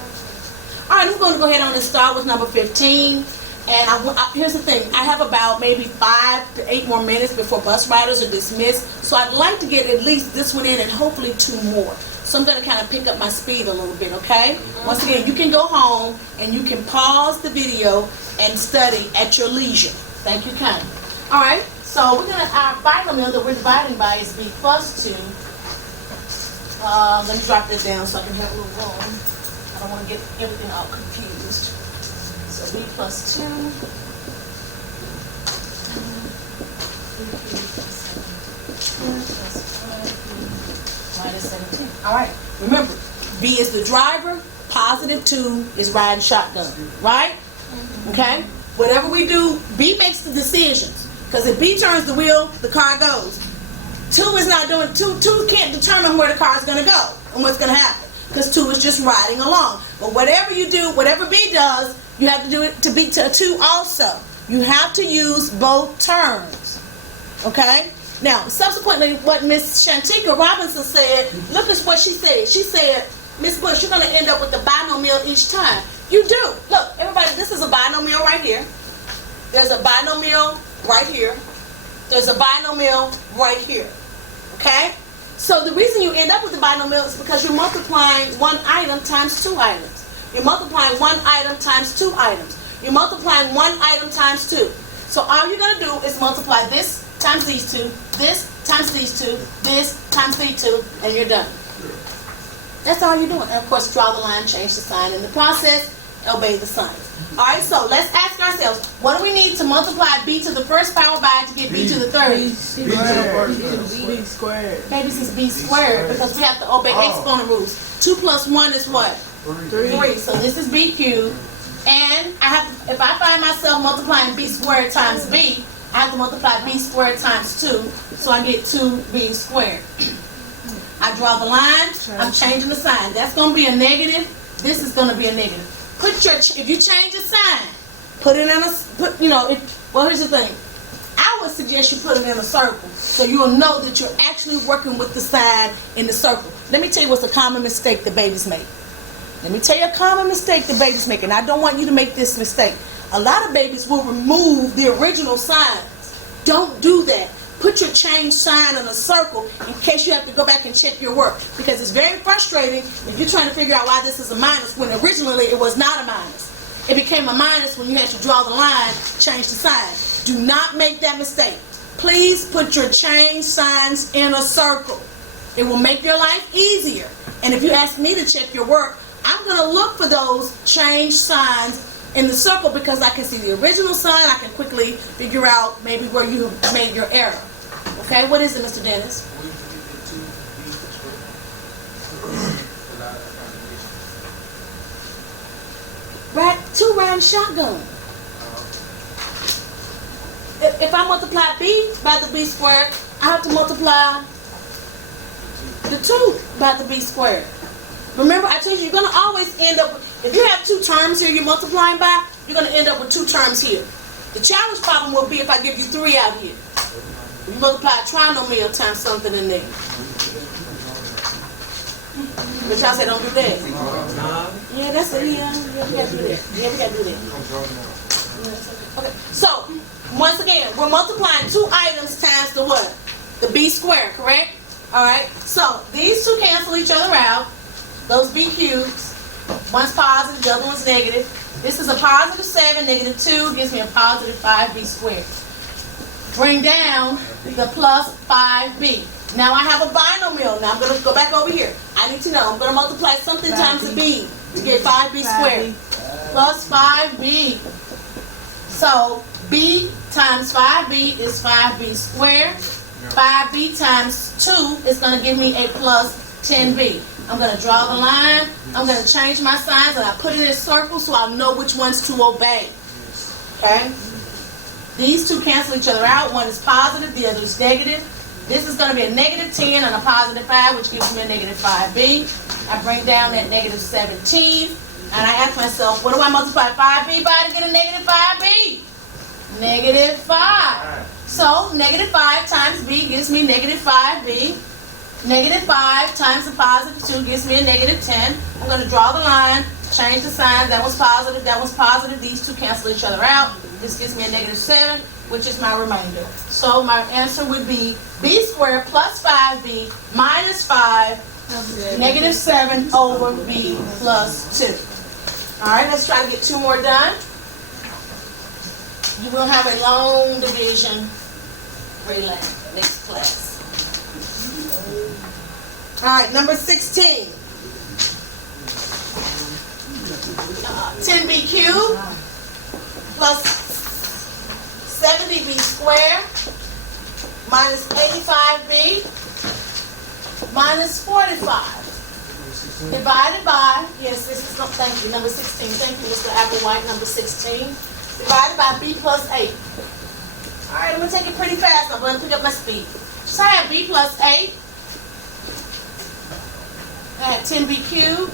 All right, we're going to go ahead on and start with number 15. And here's the thing, I have about maybe 5 to 8 more minutes before bus riders are dismissed. So I'd like to get at least this one in and hopefully 2 more. So I'm going to kind of pick up my speed a little bit, okay? Once again, you can go home and you can pause the video and study at your leisure. Thank you kindly. All right, so we're going to, our binomial that we're dividing by is b plus 2. Let me drop that down so I can have a little room. I don't want to get everything all confused. So b plus 2. Minus 17. All right. Remember, B is the driver. Positive 2 is riding shotgun. Right? Okay? Whatever we do, B makes the decisions. Because if B turns the wheel, the car goes. 2 is not doing, 2 can't determine where the car is going to go and what's going to happen. Because 2 is just riding along. But whatever you do, whatever B does, you have to do it to B to 2 also. You have to use both terms. Okay? Now, subsequently, what Miss Shantika Robinson said, look at what she said. She said, Miss Bush, you're going to end up with a binomial each time. You do. Look, everybody, this is a binomial right here. There's a binomial right here. There's a binomial right here. Okay? So the reason you end up with the binomial is because you're multiplying one item times 2 items. You're multiplying one item times 2 items. You're multiplying one item times 2. So all you're going to do is multiply this times these 2, this times these 2, this times these 2, and you're done. That's all you're doing. And of course, draw the line, change the sign in the process, obey the signs. All right, so let's ask ourselves, what do we need to multiply b to the first power by to get b to the third? B squared. Baby, this is b squared because we have to obey exponent rules. 2 plus 1 is what? 3. So this is b cubed. And I have to, if I find myself multiplying b squared times b, I have to multiply b squared times 2, so I get 2b squared. I draw the line, I'm changing the sign. That's going to be a negative, this is going to be a negative. If you change the sign, put it in a, well, here's the thing. I would suggest you put it in a circle, so you'll know that you're actually working with the sign in the circle. Let me tell you what's a common mistake that babies make. Let me tell you a common mistake that babies make, and I don't want you to make this mistake. A lot of babies will remove the original signs. Don't do that. Put your change sign in a circle in case you have to go back and check your work. Because it's very frustrating if you're trying to figure out why this is a minus when originally it was not a minus. It became a minus when you had to draw the line, change the sign. Do not make that mistake. Please put your change signs in a circle. It will make your life easier. And if you ask me to check your work, I'm going to look for those change signs in the circle because I can see the original sign. I can quickly figure out maybe where you have made your error. Okay, what is it, Mr. Dennis? Right, 2 riding shotgun. If I multiply b by the b squared, I have to multiply the 2 by the b squared. Remember, I told you you're going to always end up, if you have 2 terms here you're multiplying by, you're going to end up with 2 terms here. The challenge problem will be if I give you 3 out here. You multiply a trinomial times something in there. But y'all say don't do that. Yeah, that's it. Yeah, we got to do that. Yeah, we got to do that. Okay, so, once again, we're multiplying 2 items times the what? The b squared, correct? Alright, so these 2 cancel each other out. Those b cubes. One's positive, the other one's negative. This is a positive 7, negative 2 gives me a positive 5b squared. Bring down the plus 5b. Now I have a binomial. Now I'm going to go back over here. I need to know. I'm going to multiply something times the b to get 5b squared. Plus 5b. So b times 5b is 5b squared. 5b times 2 is going to give me a plus 10b. I'm going to draw the line. I'm going to change my signs and I put it in a circle so I'll know which ones to obey. Okay? These 2 cancel each other out. One is positive, the other is negative. This is going to be a negative 10 and a positive 5, which gives me a negative 5b. I bring down that negative 17. And I ask myself, what do I multiply 5b by to get a negative 5b? Negative 5. So, negative 5 times b gives me negative 5b. Negative 5 times the positive 2 gives me a negative 10. I'm going to draw the line, Change the sign. That one's positive. That one's positive. These two cancel each other out. This gives me a -7, which is my remainder. So my answer would be b squared plus 5b minus 5, -7 over b plus 2. All right, let's try to get 2 more done. You will have a long division next class. All right, number 16. 10b cubed plus 70b squared minus 85b minus 45 divided by, yes, this is, thank you, number 16. Thank you, Mr. Applewhite, number 16. Divided by b plus 8. All right, I'm going to take it pretty fast. I'm going to pick up my speed. So I have b plus 8. I have 10b cubed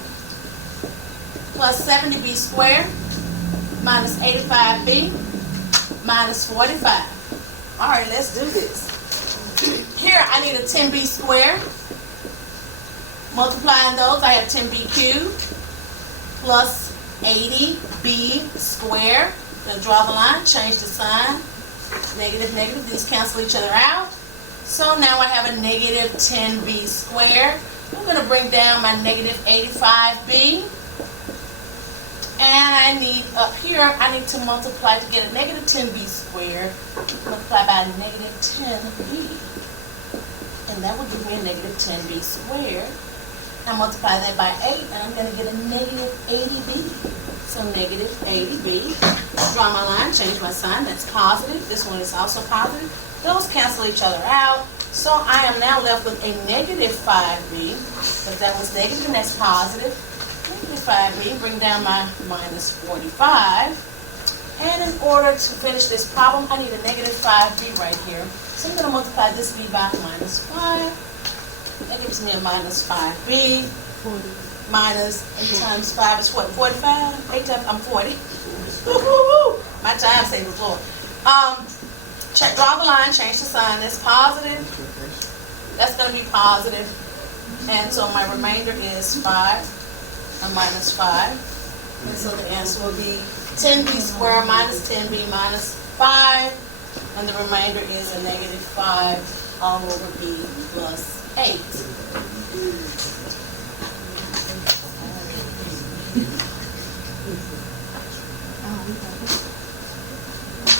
plus 70b squared minus 85b minus 45. All right, let's do this. Here, I need a 10b squared. Multiplying those, I have 10b cubed plus 80b squared. Then draw the line, change the sign. Negative, negative, these cancel each other out. So now I have a negative 10b squared. I'm going to bring down my negative 85b. And I need, up here, I need to multiply to get a negative 10b squared. Multiply by negative 10b. And that will give me a negative 10b squared. I multiply that by 8, and I'm going to get a negative 80b. So negative 80b. Draw my line, change my sign. That's positive. This one is also positive. Those cancel each other out. So I am now left with a negative 5b. But that was negative and that's positive. Negative 5b. Bring down my minus 45. And in order to finish this problem, I need a negative 5b right here. So I'm going to multiply this b by minus 5. That gives me a minus 5b. 40. Minus 8 times 5 is what? 45? 8 times, I'm 40. My time saver, Lord. Draw the line, change the sign. That's positive. That's going to be positive. And so my remainder is 5, and minus 5. And so the answer will be 10b squared minus 10b minus 5. And the remainder is a negative 5 all over b plus 8.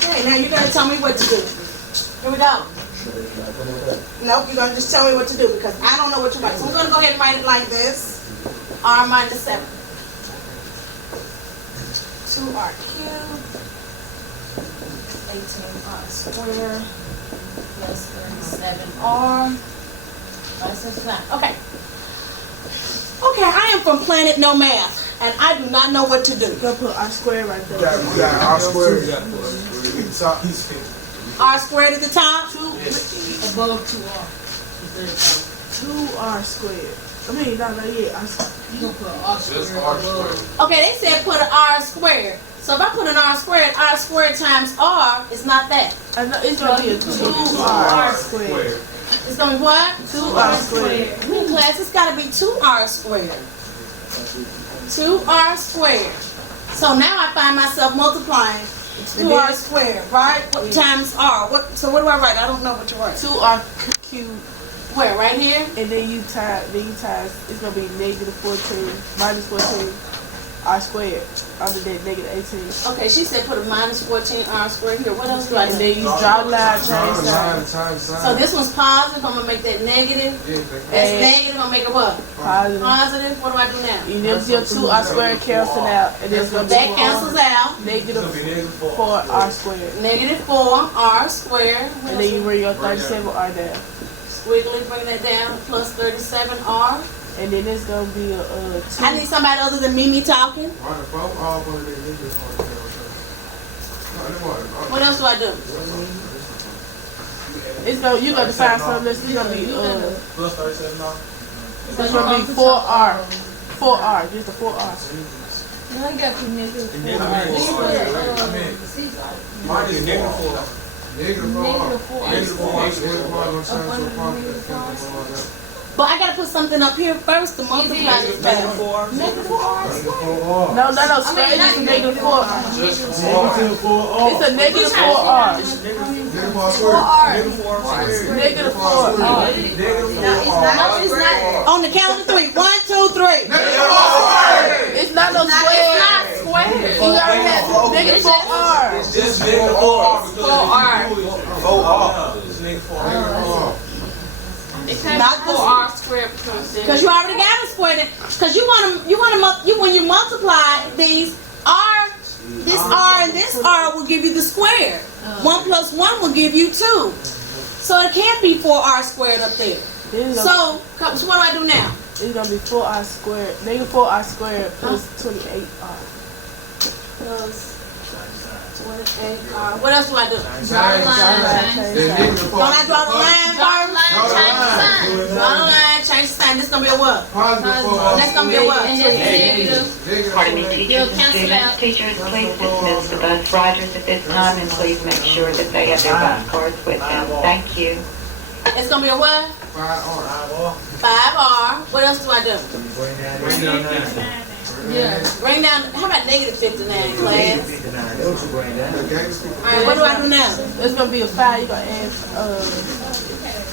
Okay, now you're going to tell me what to do. Here we go. Nope, you're going to just tell me what to do because I don't know what to write. So I'm going to go ahead and write it like this. R minus 7. 2r cubed. 18r squared plus 37r. Okay. Okay, I am from Planet No Math, and I do not know what to do. Go put r squared right there. You got R squared. R squared at the top. Above 2r. 2r squared. I mean, not yet. You gonna put r squared above. Okay, they said put an R squared. So if I put an R squared times R is not that. I know it's gonna be a 2r squared. It's gonna be what? 2r squared. Class, it's gotta be 2r squared. 2r squared. So now I find myself multiplying 2r squared, right? What times R? So what do I write? I don't know what to write. 2r cubed. Where? Right here? And then you times, it's gonna be negative 14, minus 14, r squared, under that negative 18. Okay, she said put a minus 14r squared here. What else do I do? And then you draw the line, change sign. So this one's positive. I'm gonna make that negative. That's negative. I'm gonna make it what? Positive. Positive. What do I do now? You never see your 2r squared cancel out, and then it's gonna be That cancels out. negative 4r squared. Negative 4r squared. And then you bring your 37r down. Squiggly, bring that down. Plus 37r. And then it's gonna be a 2. I need somebody other than Mimi talking. What else do I do? It's gonna, you gotta find something else. It's gonna be Plus 37 it's gonna be 4r. 4r, just a 4r. No, I got you negative 4. Negative 4. But I gotta put something up here first to multiply this back. Negative 4. Negative 4R squared. No, square is just a negative 4. Just 4R. It's a negative 4R. Negative 4R squared. Negative 4R squared. Negative 4R. Negative 4R. No, it's not. On the count of 3. 1, 2, 3. Negative 4R squared. It's not no square. You already had negative 4R. It's just negative 4. 4R. 4R. It's negative 4. It can't Not be 4R squared Because you already got a square. Because when you multiply these R, this R and this R will give you the square. 1 plus 1 will give you 2. So it can't be 4R squared up there. So what do I do now? It's gonna be 4R squared. Negative 4R squared plus 28R. Plus 28R. What else do I do? Draw the line. Don't I draw the line first? Change the sign. Draw the line, change the sign. This gonna be a what? Positive 4R. That's gonna be a what? And then negative. Pardon me, teachers You'll and cancel students. out. Teachers, please dismiss the bus riders at this time and please make sure that they have their bus cards with them. Thank you. It's gonna be a what? 5R. 5R. What else do I do? Bring down 9. Yeah. Bring down, how about negative 59, class? Alright, what do I do now? It's gonna be a 5. You're gonna add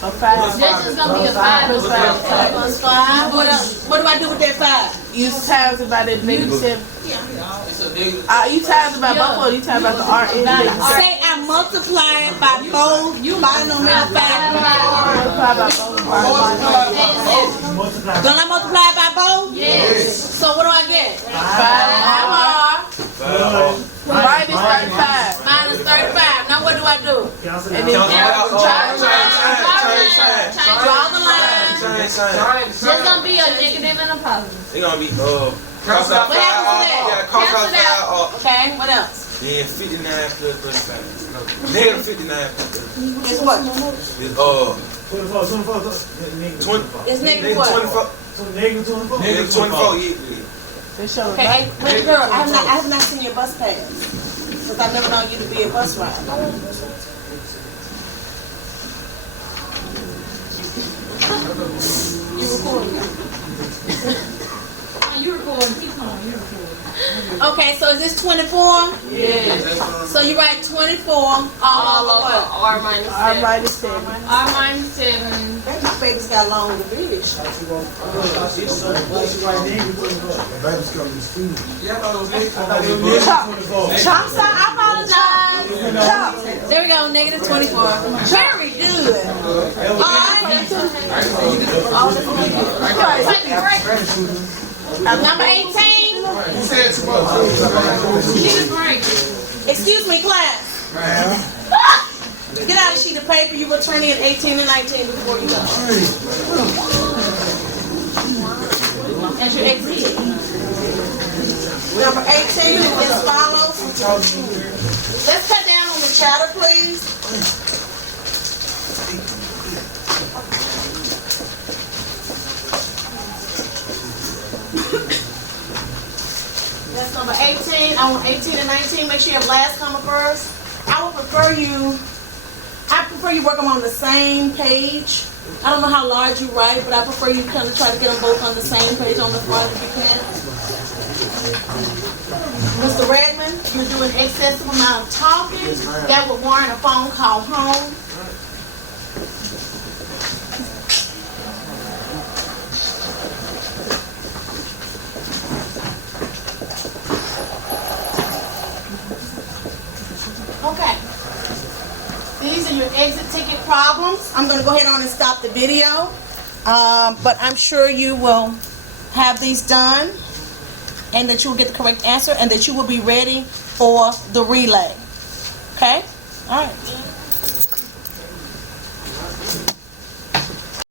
a 5. This is gonna be a 5 plus 5. Plus 5. What else? What do I do with that 5? You times it by the negative 7. It's a negative. You times it by both of them. You times by the R and the negative 7. Say I'm multiplying by both binomial factors. Multiply by both. Don't I multiply by both? Yes. So what do I get? 5R 5R minus 35. minus 35. Now what do I do? And then Draw the line. There's gonna be a negative and a positive. It's gonna be cross out What happens to 5R. that? Yeah, cross out Cancel it out. 5R. Okay, what else? Then 59 plus 35. Negative 59 plus 35. It's what? It's 20. It's negative Negative what? 24. Negative 24. Yeah. they show Okay, hey, wait, girl, I have not seen your bus pass. Because I've never known you to be a bus rider. You recording? You recording. Keep on. You recording. Okay, so is this 24? Yeah. So you write 24 all over what? R minus 7. R minus 7. R mines 7. My baby's got long division. Baby's coming to school. Chop, I apologize. Chop. There we go, negative 24. Very good. Number 18. You said too much. Need a break. Excuse me, class. Get out a sheet of paper. You were turning in 18 and 19 before you go. That's your exit. Number 18 is as follows. Let's cut down on the chatter, please. That's number 18. I want 18 and 19. Make sure your last comma first. I prefer you work them on the same page. I don't know how large you write, but I prefer you kind of try to get them both on the same page on the front if you can. Mr. Redmond, you're doing excessive amount of talking. That would warrant a phone call home. Okay. These are your exit ticket problems. I'm going to go ahead on and stop the video. But I'm sure you will have these done and that you will get the correct answer and that you will be ready for the relay. Okay? All right.